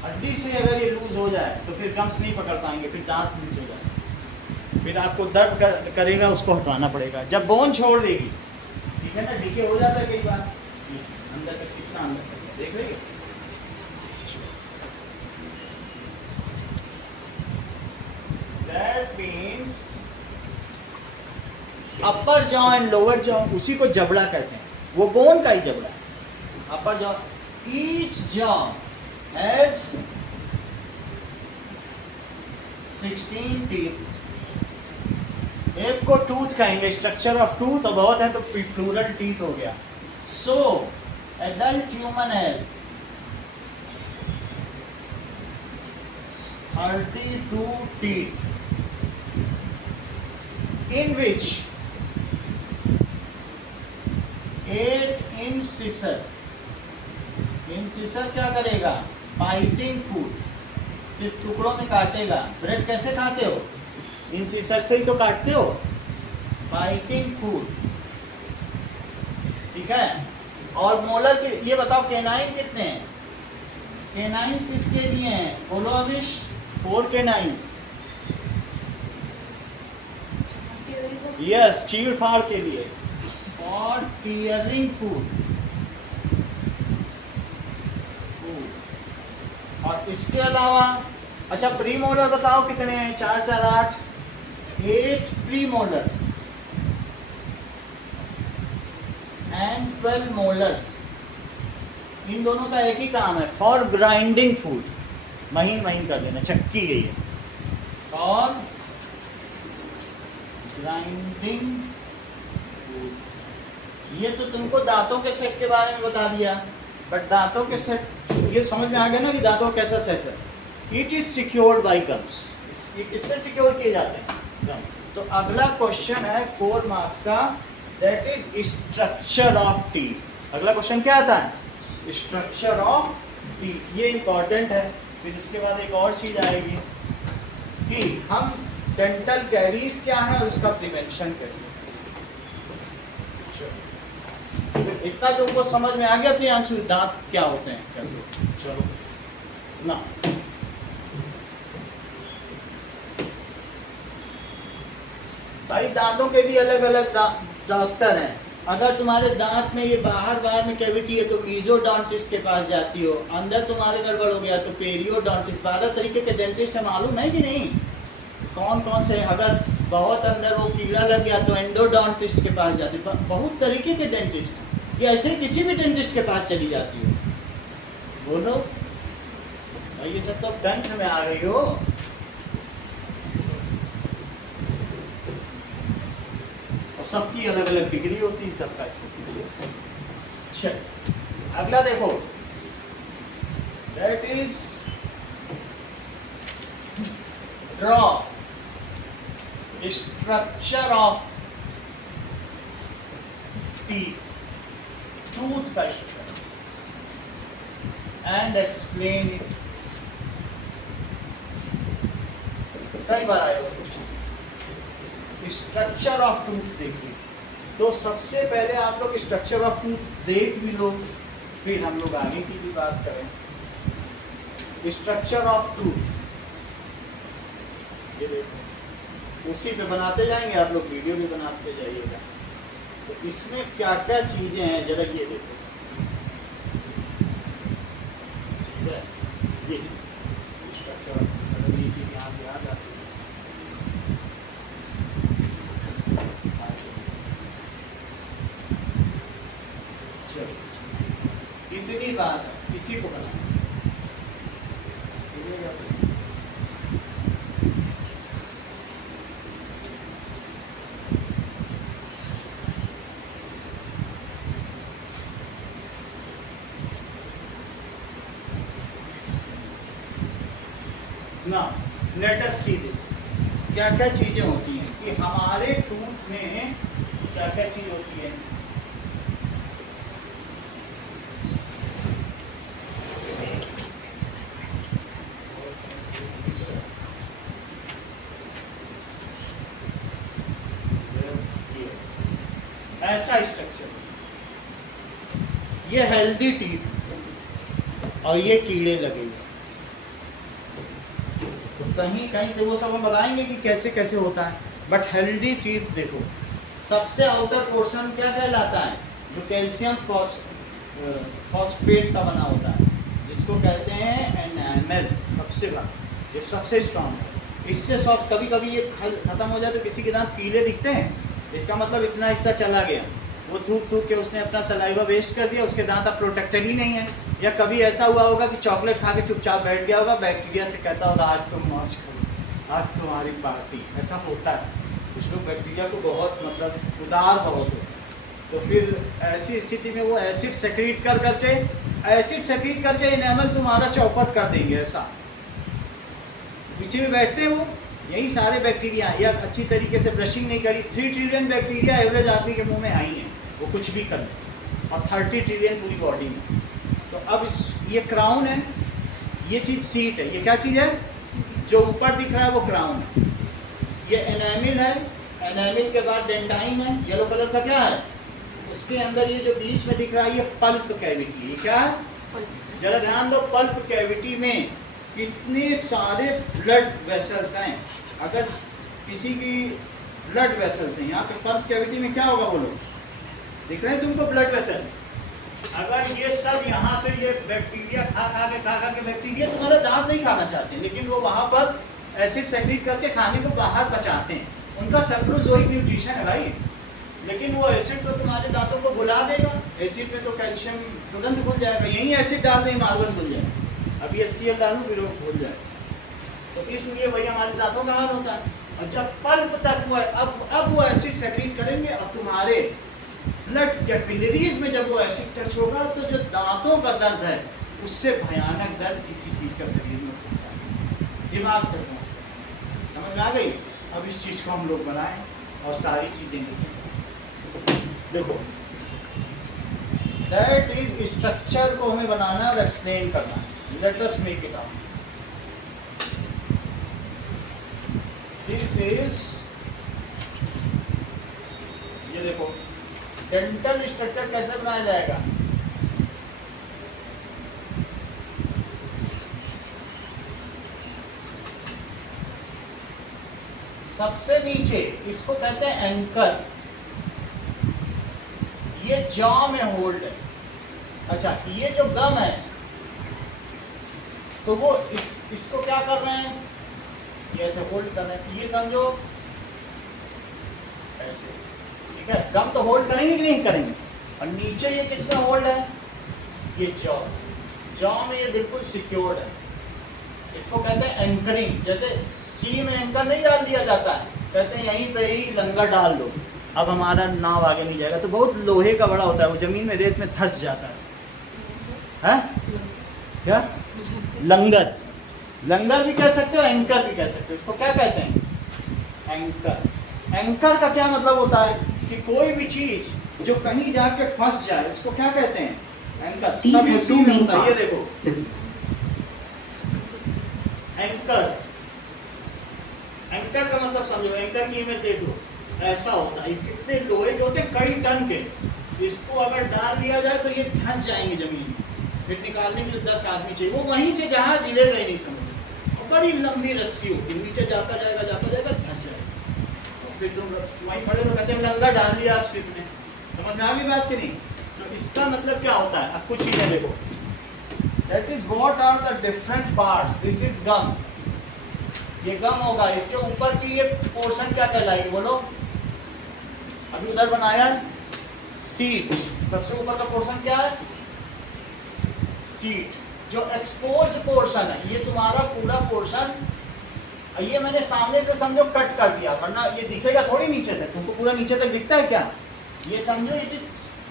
हड्डी से अगर ये लूज हो जाए तो फिर गम्स नहीं पकड़ पाएंगे, फिर दांत लूज हो जाए, फिर आपको दर्द करेगा, उसको हटवाना पड़ेगा। जब बोन छोड़ देगी, ठीक है ना, डीके हो जाता है कई बार, अंदर तक कितना अंदर तक देख लेंगे। That means upper jaw and lower jaw, उसी को जबड़ा कहते हैं, वो बोन का ही जबड़ा है। अपर jaw, each jaw has 16 teeth। एक को टूथ कहेंगे, स्ट्रक्चर ऑफ टूथ, और बहुत है तो प्लूरल टीथ हो गया। So adult human has 32 teeth, in which 8 incisor, incisor क्या करेगा? बाइटिंग फूड, सिर्फ टुकड़ों में काटेगा। ब्रेड कैसे खाते हो? इंसिसर से ही तो काटते हो। बाइटिंग फूड, ठीक है। और मोलर के ये बताओ केनाइन कितने हैं? केनाइंस किसके लिए हैं? बोलो अविश। 4 केनाइंस। यस, चीड़ फाड़ के लिए, फॉर टीयरिंग फूड। और इसके अलावा अच्छा प्री मोलर बताओ कितने हैं? 4 4 8, 8 प्री मोलर्स एंड 12 मोलर्स। इन दोनों का एक ही काम है, फॉर ग्राइंडिंग फूड, महीन महीन कर देना, चक्की है ये, फॉर ग्राइंडिंग फूड। ये तो तुमको दांतों के सेट के बारे में बता दिया, बट दांतों के सेट ये समझ में आ गया ना कि दांतों का कैसा सेट है। It is secured by gums, ये किससे सिक्योर किए जाते हैं? गम। तो अगला क्वेश्चन है 4 मार्क्स का, that is structure of teeth. अगला क्वेश्चन क्या आता है? स्ट्रक्चर ऑफ टीथ, ये इंपॉर्टेंट है। फिर इसके बाद एक और चीज आएगी कि हम डेंटल कैरीज क्या है और उसका प्रिवेंशन कैसे। इतना तुमको समझ में आ गया प्रियांशु, दांत क्या होते हैं कैसे? चलो ना, भाई दांतों के भी अलग अलग डॉक्टर हैं। अगर तुम्हारे दांत में ये बाहर में कैविटी है तो मीजोडोंटिस्ट के पास जाती हो, अंदर तुम्हारे गड़बड़ हो गया तो पेरियोडोंटिस्ट। 12 तरीके के डेंटिस्ट है, मालूम है कि नहीं? कौन कौन से? अगर बहुत अंदर वो कीड़ा लग गया तो एंडोडोंटिस्ट के पास जाती हो। बहुत तरीके के डेंटिस्ट हैं, कि ऐसे किसी भी डेंटिस्ट के पास चली जाती हो। बोलो भाई, ये सब तो कंठ में आ गई हो। और सबकी अलग अलग डिग्री होती है, सबका स्पेसिफिकेशन। अच्छा अगला देखो, that is draw structure of teeth, tooth का स्ट्रक्चर, एंड एक्सप्लेन इट। कई बार आए हो स्ट्रक्चर ऑफ टूथ देखिए। तो सबसे पहले आप लोग स्ट्रक्चर ऑफ टूथ देख भी लो, फिर हम लोग आगे की भी बात करें। स्ट्रक्चर ऑफ टूथ ये देखो, उसी पे बनाते जाएंगे, आप लोग वीडियो भी बनाते जाइएगा। तो इसमें क्या क्या चीजें हैं जरा ये देखो। ये स्ट्रक्चर, अगर ये चीज यहाँ से याद आती है, इतनी बात है, इसी को बनाना। ना लेट अस सी दिस, क्या क्या चीजें होती हैं कि हमारे टूथ में क्या क्या चीज होती है। ऐसा स्ट्रक्चर, ये हेल्दी टीथ और ये कीड़े लगे हुए। तो कहीं कहीं से वो सब हम बताएंगे कि कैसे कैसे होता है, बट हेल्दी टीथ देखो, सबसे आउटर पोर्शन क्या कहलाता है? जो कैल्शियम फॉस्फेट का बना होता है, जिसको कहते हैं एनामेल, सबसे बड़ा, ये सबसे स्ट्रांग है। इससे सॉफ्ट, कभी कभी ये खत्म हो जाए तो किसी के दांत पीले दिखते हैं, इसका मतलब इतना हिस्सा चला गया, वो थूक थूक के उसने अपना सलाइवा वेस्ट कर दिया, उसके दांत अब प्रोटेक्टेड ही नहीं है। या कभी ऐसा हुआ होगा कि चॉकलेट खा के चुपचाप बैठ गया होगा, बैक्टीरिया से कहता होगा आज तुम मौज करो, आज तुम्हारी पार्टी। ऐसा होता है, कुछ लोग बैक्टीरिया को बहुत मतलब उदार बहुत होते हैं। तो फिर ऐसी स्थिति में वो एसिड सेक्रीट करके इनेमल तुम्हारा चौपट कर देंगे। ऐसा इसी में बैठते हैं वो, यही सारे बैक्टीरिया, या अच्छी तरीके से ब्रशिंग नहीं करी, 3 ट्रिलियन बैक्टीरिया एवरेज आदमी के मुंह में आई हैं, वो कुछ भी कर और 30 ट्रिलियन पूरी बॉडी में। तो अब ये क्राउन है, ये चीज़ सीट है। ये क्या चीज़ है? जो ऊपर दिख रहा है वो क्राउन है। ये एनामिल है, एनामिल के बाद डेंटाइन है, येलो कलर का क्या है? उसके अंदर ये जो बीच में दिख रहा है ये पल्प कैविटी। ये क्या है? जरा ध्यान दो, पल्प कैविटी में कितने सारे ब्लड वेसल्स हैं। अगर किसी की ब्लड वेसल्स हैं, यहाँ पे पल्प कैविटी में क्या होगा बोलो? दिख रहे हैं तुमको ब्लड वेसल्स? अगर ये सब यहाँ से ये बैक्टीरिया खा के बैक्टीरिया तुम्हारा दांत नहीं खाना चाहते, लेकिन वो वहाँ पर एसिड सेक्रेट करके खाने को बाहर बचाते हैं। उनका सैप्रोजोइक न्यूट्रिशन है भाई, लेकिन वो एसिड तो तुम्हारे दांतों को भुला देगा। एसिड में तो कैल्शियम तुरंत घुल जाएगा, यही एसिड डाल दें मार्बल घुल जाए। अभी HCl डालूं फिर वो घुल जाए, तो इसलिए वही हमारे दांतों का हाल होता है। और जब पल्प तक हुआ अब वो एसिड सेक्रेट करेंगे और तुम्हारे ब्लड कैपिलरीज में जब वो एसिड टच होगा तो जो दांतों का दर्द है उससे भयानक दर्द किसी चीज़ का शरीर में होता है, दिमाग तक पहुँचता है। समझ में आ गई? अब इस चीज़ को हम लोग बनाएं और सारी चीज़ें देखो, दैट इज स्ट्रक्चर को हमें बनाना है और एक्सप्लेन करना है। Let us make it out. This is, ये देखो डेंटल स्ट्रक्चर कैसे बनाया जाएगा। सबसे नीचे इसको कहते हैं एंकर, ये जॉ में होल्ड है। अच्छा, ये जो गम है तो वो इसको क्या कर रहे हैं? ये ऐसे होल्ड कर रहे हैं। ये समझो ऐसे, ठीक है? गम तो होल्ड करेंगे कि नहीं करेंगे? और नीचे ये किसमें होल्ड है? ये जॉ में ये बिल्कुल सिक्योर्ड है। इसको कहते हैं एंकरिंग। जैसे सी में एंकर नहीं डाल दिया जाता है, कहते हैं यहीं पे ही लंगर डाल दो, अब हमारा नाव आगे नहीं जाएगा। तो बहुत लोहे का बड़ा होता है, वो जमीन में रेत में धंस जाता है। क्या? लंगर, लंगर भी कह सकते हो, एंकर भी कह सकते हो। इसको क्या कहते हैं? एंकर। एंकर का क्या मतलब होता है कि कोई भी चीज जो कहीं जाके फंस जाए उसको क्या कहते हैं? एंकर। Teeth सब have इसी two में main होता है। ये parts. देखो The एंकर, एंकर का मतलब समझो, एंकर की इमेज देखो, ऐसा होता है। कितने लोहे के होते हैं, कई टन के। इसको अगर डाल दिया जाए तो ये धंस जाएंगे जमीन में, फिर निकालने के लिए 10 आदमी चाहिए। वो वहीं से जहाज हिलेगा ही नहीं, समझो। और बड़ी लंबी रस्सी होती है, नीचे जाता जाएगा धंस जाएगा। और फिर तुम वहीं खड़े हो कहते हैं लंगा डाल दिया आप शिप में। समझ में आ गई बात कि नहीं? तो इसका मतलब क्या होता है? अब कुछ चीज़ें देखो, that is what are the different parts. This is gum, ये गम होगा। इसके ऊपर की ये पोर्शन क्या कहलाएगी बोलो? अभी उधर बनाया सीट, सबसे ऊपर का पोर्शन क्या है? सीट। जो एक्सपोज्ड पोर्शन है ये तुम्हारा पूरा पोर्शन, ये मैंने सामने से समझो कट कर दिया, वरना ये दिखेगा थोड़ी नीचे तक। तुमको पूरा नीचे तक दिखता है क्या? ये समझो ये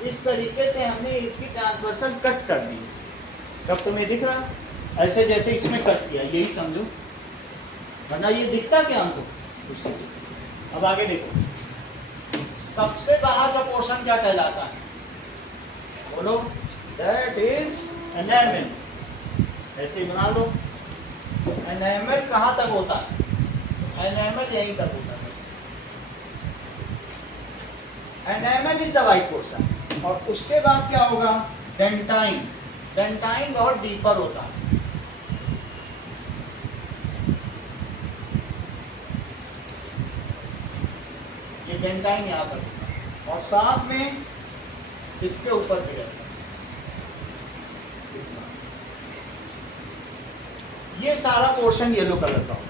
इस तरीके से हमने इसकी ट्रांसवर्सल कट कर दी। तब तुम्हें दिख रहा ऐसे जैसे इसमें कट किया, यही समझो, वरना ये दिखता क्या हमको? अब आगे देखो, सबसे बाहर का पोर्शन क्या कहलाता है बोलो? That is enamel. ऐसे ही बना लो। एनामेल कहाँ तक होता है? एनामेल यहीं तक होता है बस। Enamel is the white portion. और उसके बाद क्या होगा? डेंटाइन। डेंटाइन बहुत डीपर होता है। ये डेंटाइन यहाँ तक होता है और साथ में इसके ऊपर भी रहता है। ये सारा पोर्शन येलो कलर का होता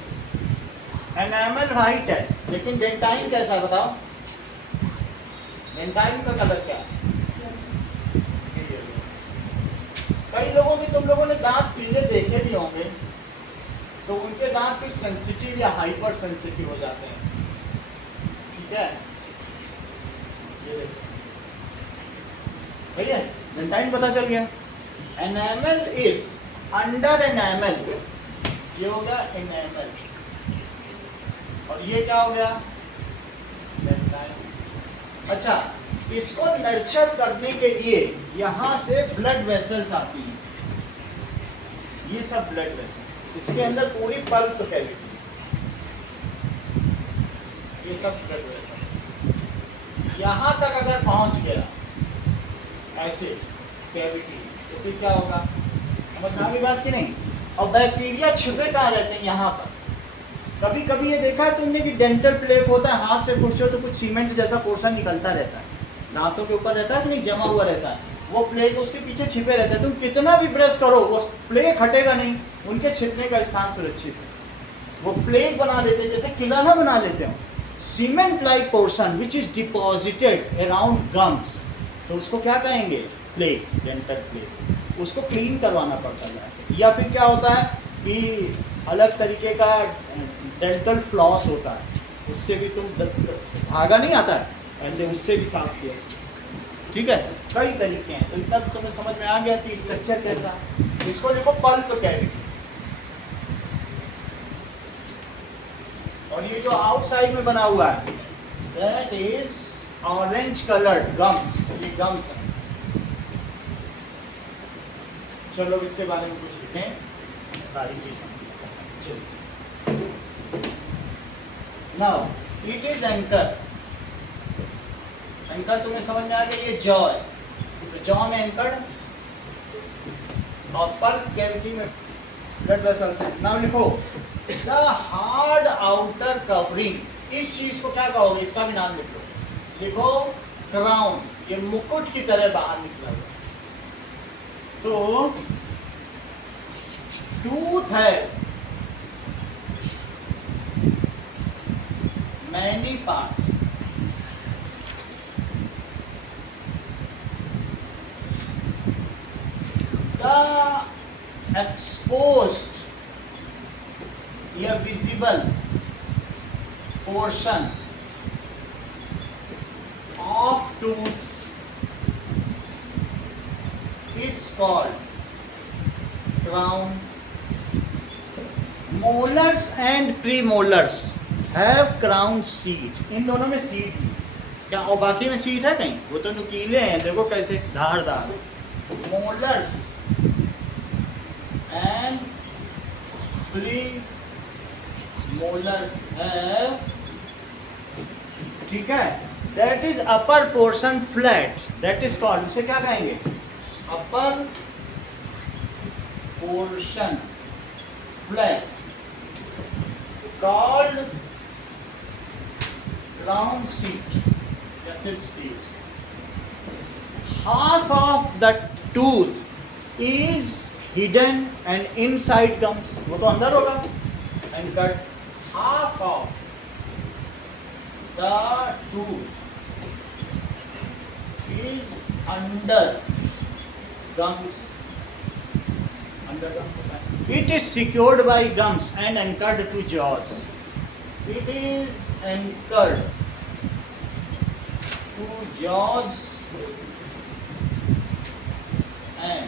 है। एनामेल वाइट है, लेकिन डेंटाइन कैसा बताओ? डेंटाइन का कलर क्या है? कई लोगों की, तुम लोगों ने दांत पीले देखे भी होंगे, तो उनके दांत फिर सेंसिटिव या हाइपर सेंसिटिव हो जाते हैं। ठीक है, ये देखो भैया, डेंटाइन पता चल गया। एनामेल इज अंडर एनामेल, ये हो गया एनामेल, और ये क्या हो गया? डेंटाइन। अच्छा, इसको नर्चर करने के लिए यहाँ से ब्लड वेसल्स आती हैं, ये सब ब्लड वेसल्स, इसके अंदर पूरी पल्प कैविटी, ये सब ब्लड वेसल्स यहाँ तक अगर पहुँच गया ऐसे कैविटी, तो फिर क्या होगा, समझ में आ गई बात कि नहीं। और बैक्टीरिया छिपे कहाँ रहते हैं, यहाँ पर। कभी कभी ये देखा है तुमने कि डेंटल प्लेक होता है, हाथ से खुरचो तो कुछ सीमेंट जैसा पोर्शन निकलता रहता है, दांतों के ऊपर रहता है कि नहीं, जमा हुआ रहता है, वो प्लेक उसके पीछे छिपे रहते हैं। तुम कितना भी ब्रश करो वो प्लेक हटेगा नहीं, उनके छिपने का स्थान सुरक्षित है। वो प्लेक बना लेते हैं, जैसे किलाना बना लेते हो, cement like portion which is deposited around gums, तो उसको क्या कहेंगे, प्लेक, डेंटल प्लेक। उसको क्लीन करवाना पड़ता है। या फिर क्या होता है कि अलग तरीके का डेंटल फ्लॉस होता है, उससे भी तुम धागा नहीं आता है ऐसे, उससे भी साफ किया, ठीक है। कई तरीके हैं, तो इतना तो तुम्हें समझ में आ गया कि स्ट्रक्चर कैसा। इसको लिखो पल्प कैविटी। और ये जो आउटसाइड में बना हुआ है that is orange coloured gums, ये गम्स है। चलो इसके बारे में कुछ लिखें, सारी चीजें। Now it is anchor. Anchor तुम्हें समझ में आ गया, ये जॉ है, तो जॉ में एंकर और पल्प कैविटी में ब्लड वेसल्स है। नाउ लिखो द हार्ड आउटर कवरिंग, इस चीज को क्या कहोगे, इसका भी नाम लिखो, लिखो क्राउन, ये मुकुट की तरह बाहर निकला हुआ। तो tooth has many parts. The exposed, a visible portion of tooth is called crown. Molars and premolars have crown seat. इन दोनों में सीट क्या, और बाकी में सीट है कहीं, वो तो नुकीले हैं, देखो कैसे धारदार। मोलर्स एंड प्री मोलर्स है, ठीक है। That is upper portion flat, that is called, उसे क्या कहेंगे, upper portion flat, called crown seat या सिर्फ seat. Half of the tooth is hidden and inside gums, वो तो अंदर होगा, and cut half of the tooth is under gums. Under gums. It is secured by gums and anchored to jaws. It is anchored to jaws and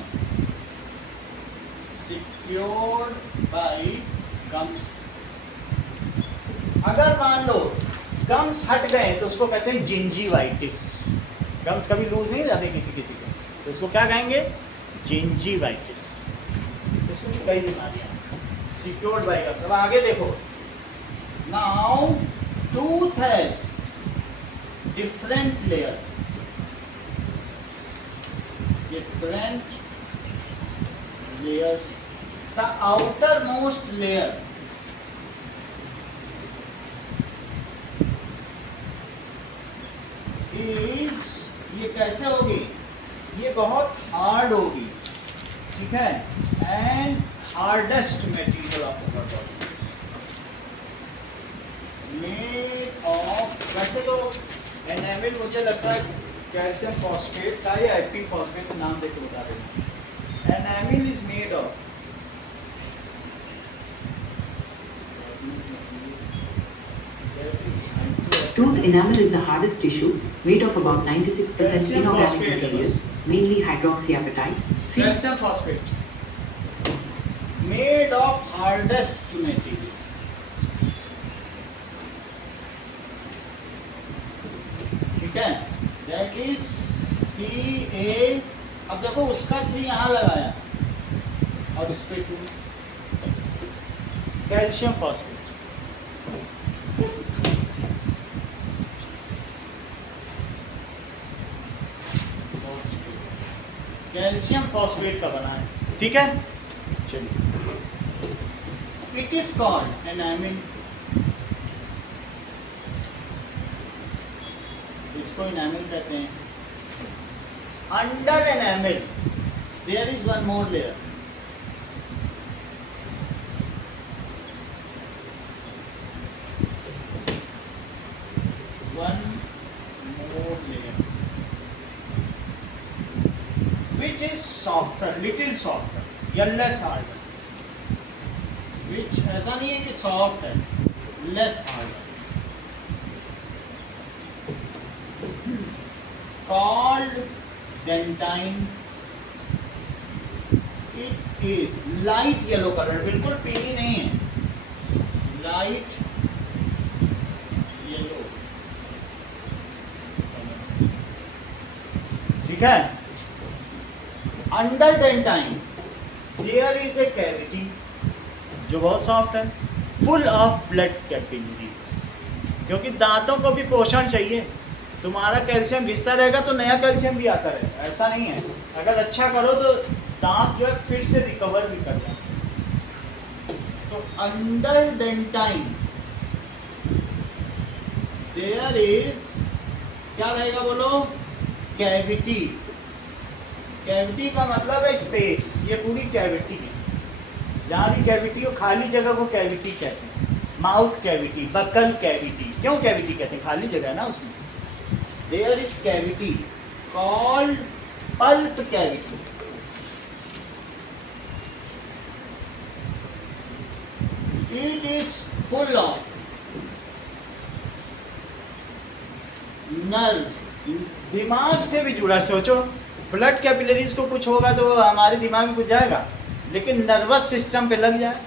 secured by gums. अगर मान लो gums हट गए तो उसको कहते हैं जिंजीवाइटिस। गम्स कभी loose नहीं जाते किसी किसी के, तो उसको क्या कहेंगे, जिंजीवाइटिस। उसको भी कई बीमारियां, सिक्योर्ड बाय गम्स। अब आगे देखो, now tooth has different layer, different layers. The outermost layer is, ये कैसे होगी, ये बहुत हार्ड होगी, ठीक है, and hardest material of our body, made of, वैसे तो एनामिल मुझे लगता है कैल्शियम फॉस्फेट का या एपिक फॉस्फेट का नाम देके बता रहे हैं। Enamel is made of Tooth enamel is the hardest tissue, made of about 96% Calcium inorganic phosphate material, is. mainly hydroxyapatite. Calcium phosphate, made of hardest material, ठीक है। That is CA। अब देखो उसका 3 यहाँ लगाया और उस पर 2, कैल्शियम फॉस्फेट। कैल्शियम फॉस्फेट का बना है, ठीक है। चलिए, इट इज कॉल्ड एनामिन। इसको एनामिन कहते हैं। Under enamel there is one more layer, one more layer which is softer, little softer या less harder, which ऐसा नहीं है कि soft है, less harder, called dentine। it is light yellow color, बिल्कुल पीली नहीं है, light yellow, ठीक है। Under dentine there is a cavity जो बहुत सॉफ्ट है, फुल ऑफ ब्लड कैपिलरीज, क्योंकि दांतों को भी पोषण चाहिए। तुम्हारा कैल्शियम घिसता रहेगा तो नया कैल्शियम भी आता रहेगा, ऐसा नहीं है। अगर अच्छा करो तो दांत जो है फिर से रिकवर भी कर जाए। तो अंडर डेंटाइन देयर इज क्या रहेगा बोलो, कैविटी। कैविटी का मतलब है स्पेस, ये पूरी कैविटी है। जहाँ भी कैविटी हो, खाली जगह को कैविटी कहते हैं। माउथ कैविटी, बकल कैविटी, क्यों कैविटी कहते हैं, खाली जगह है ना उसमें। There is cavity called pulp cavity. It is full of nerves, दिमाग से भी जुड़ा। सोचो, ब्लड कैपिलरीज को कुछ होगा तो हमारे दिमाग में कुछ जाएगा, लेकिन नर्वस सिस्टम पे लग जाए,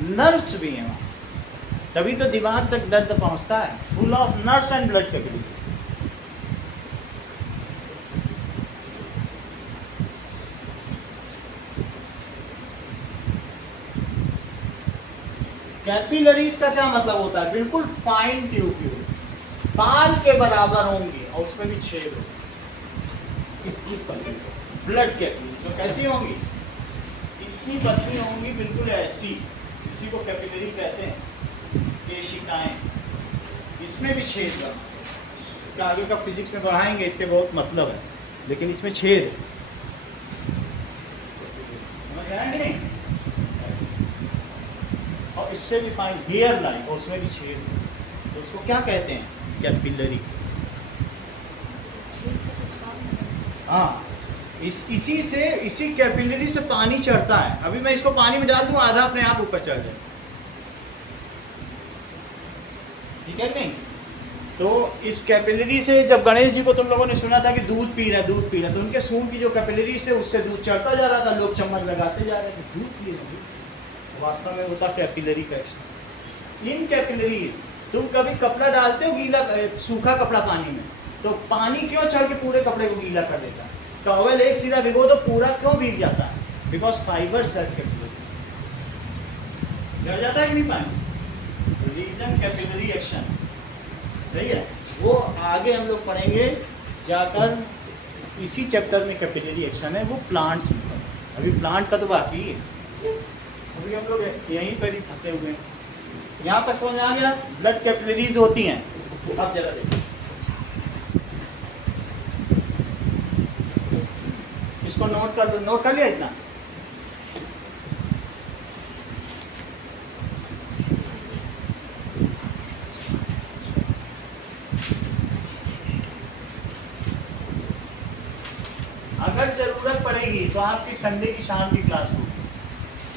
नर्व्स भी हैं वहाँ, तभी तो दिमाग तक दर्द पहुँचता है। Full of nerves and blood capillaries. Capillaries का क्या मतलब होता है, बिल्कुल फाइन ट्यूब्यूल, बाल के बराबर होंगी और उसमें भी छेद होंगे। ब्लड कैपिलरीज तो कैसी होंगी, इतनी पतली होंगी, बिल्कुल ऐसी, इसी को कैपिलरी कहते हैं। केशिकाएं, इसमें भी छेद का, इसका आगे का फिजिक्स में पढ़ाएंगे, इसके बहुत मतलब है, लेकिन इसमें छेद है, समझ आएंगे नहीं। और इससे भी फाइन हेयर लाइन, और उसमें भी छेद है, तो उसको क्या कहते हैं, कैपिलरी। हाँ, इसी कैपिलरी से पानी चढ़ता है। अभी मैं इसको पानी में डाल दूँ, आधा अपने आप ऊपर चढ़ जाए, ठीक है नहीं। तो इस कैपिलरी से, जब गणेश जी को तुम लोगों ने सुना था कि दूध पी रहे तो उनके सूंड की जो कैपिलरी से उससे दूध चढ़ता जा रहा था, लोग चम्मच लगाते जा रहे थे, दूध पी रहे। वास्तव में होता कैपिलरी का एक्शन। इन कैपिलरीज, तुम कभी कपड़ा डालते हो गीला, सूखा कपड़ा पानी में, तो पानी क्यों चढ़ के पूरे कपड़े को गीला कर देता है। टॉवेल एक सिरा भिगो तो पूरा क्यों भीग जाता है, बिकॉज फाइबर सेट कैपिलरी चढ़ जाता है कि नहीं पानी। रीजन कैपिलरी एक्शन, सही है। वो आगे हम लोग पढ़ेंगे जाकर, इसी चैप्टर में कैपिलरी एक्शन है, वो प्लांट्स में। अभी प्लांट का तो बाकी है, अभी हम लोग यहीं पर ही फंसे हुए हैं। यहाँ पर समझ आ गया, ब्लड कैपिलरीज होती हैं। अब जरा देखिए, इसको नोट कर लो, नोट कर लिया इतना। अगर जरूरत पड़ेगी तो आपकी संडे की शाम की क्लास होगी,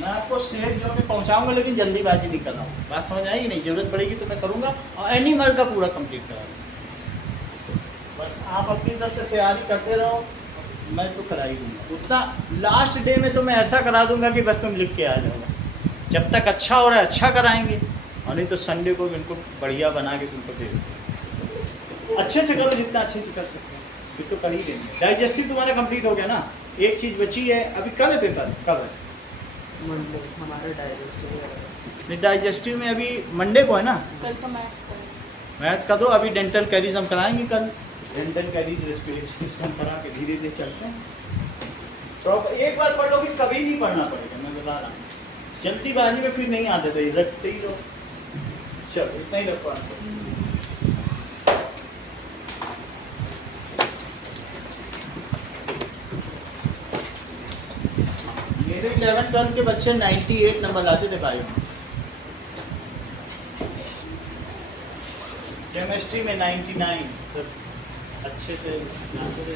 मैं आपको सेफ जोन में पहुंचाऊंगा, लेकिन जल्दीबाजी नहीं कर रहा हूँ। बात समझ आएगी नहीं, जरूरत पड़ेगी तो मैं करूंगा, और एनिमल का पूरा कंप्लीट करा दूँगा। बस आप अपनी तरफ से तैयारी करते रहो, मैं तो करा ही दूँगा। उतना लास्ट डे में तो मैं ऐसा करा दूँगा कि बस तुम लिख के आ जाओ। बस जब तक अच्छा हो रहा है अच्छा कराएंगे, और नहीं तो संडे को बिल्कुल बढ़िया बना के तुमको दे देंगे। अच्छे से करो, जितना अच्छे से कर सकते हैं। फिर तो कर ही देंगे। डाइजेस्टिव तुम्हारा कंप्लीट हो गया ना, एक चीज़ बची है अभी, कल है पेपर, कब है? मंडे हमारा डाइजेस्ट है। डाइजेस्टिव में अभी मंडे को है ना, कल तो मैथ्स का है। मैथ्स का दो, अभी डेंटल कैरीज हम कराएंगे कल, डेंटल कैरीज रेस्पिरेटरी सिस्टम करा के धीरे धीरे चलते हैं। तो अब एक बार पढ़ लो कि कभी नहीं पढ़ना पड़ेगा, मैं बता रहा हूँ। जल्दीबाजी में फिर नहीं आते थे, रखते ही लो। चलो इतना ही रखो आज का। मेरे 11th-12th के बच्चे 98 नंबर लाते थे भाई। केमिस्ट्री में 99 सब अच्छे से लाते थे।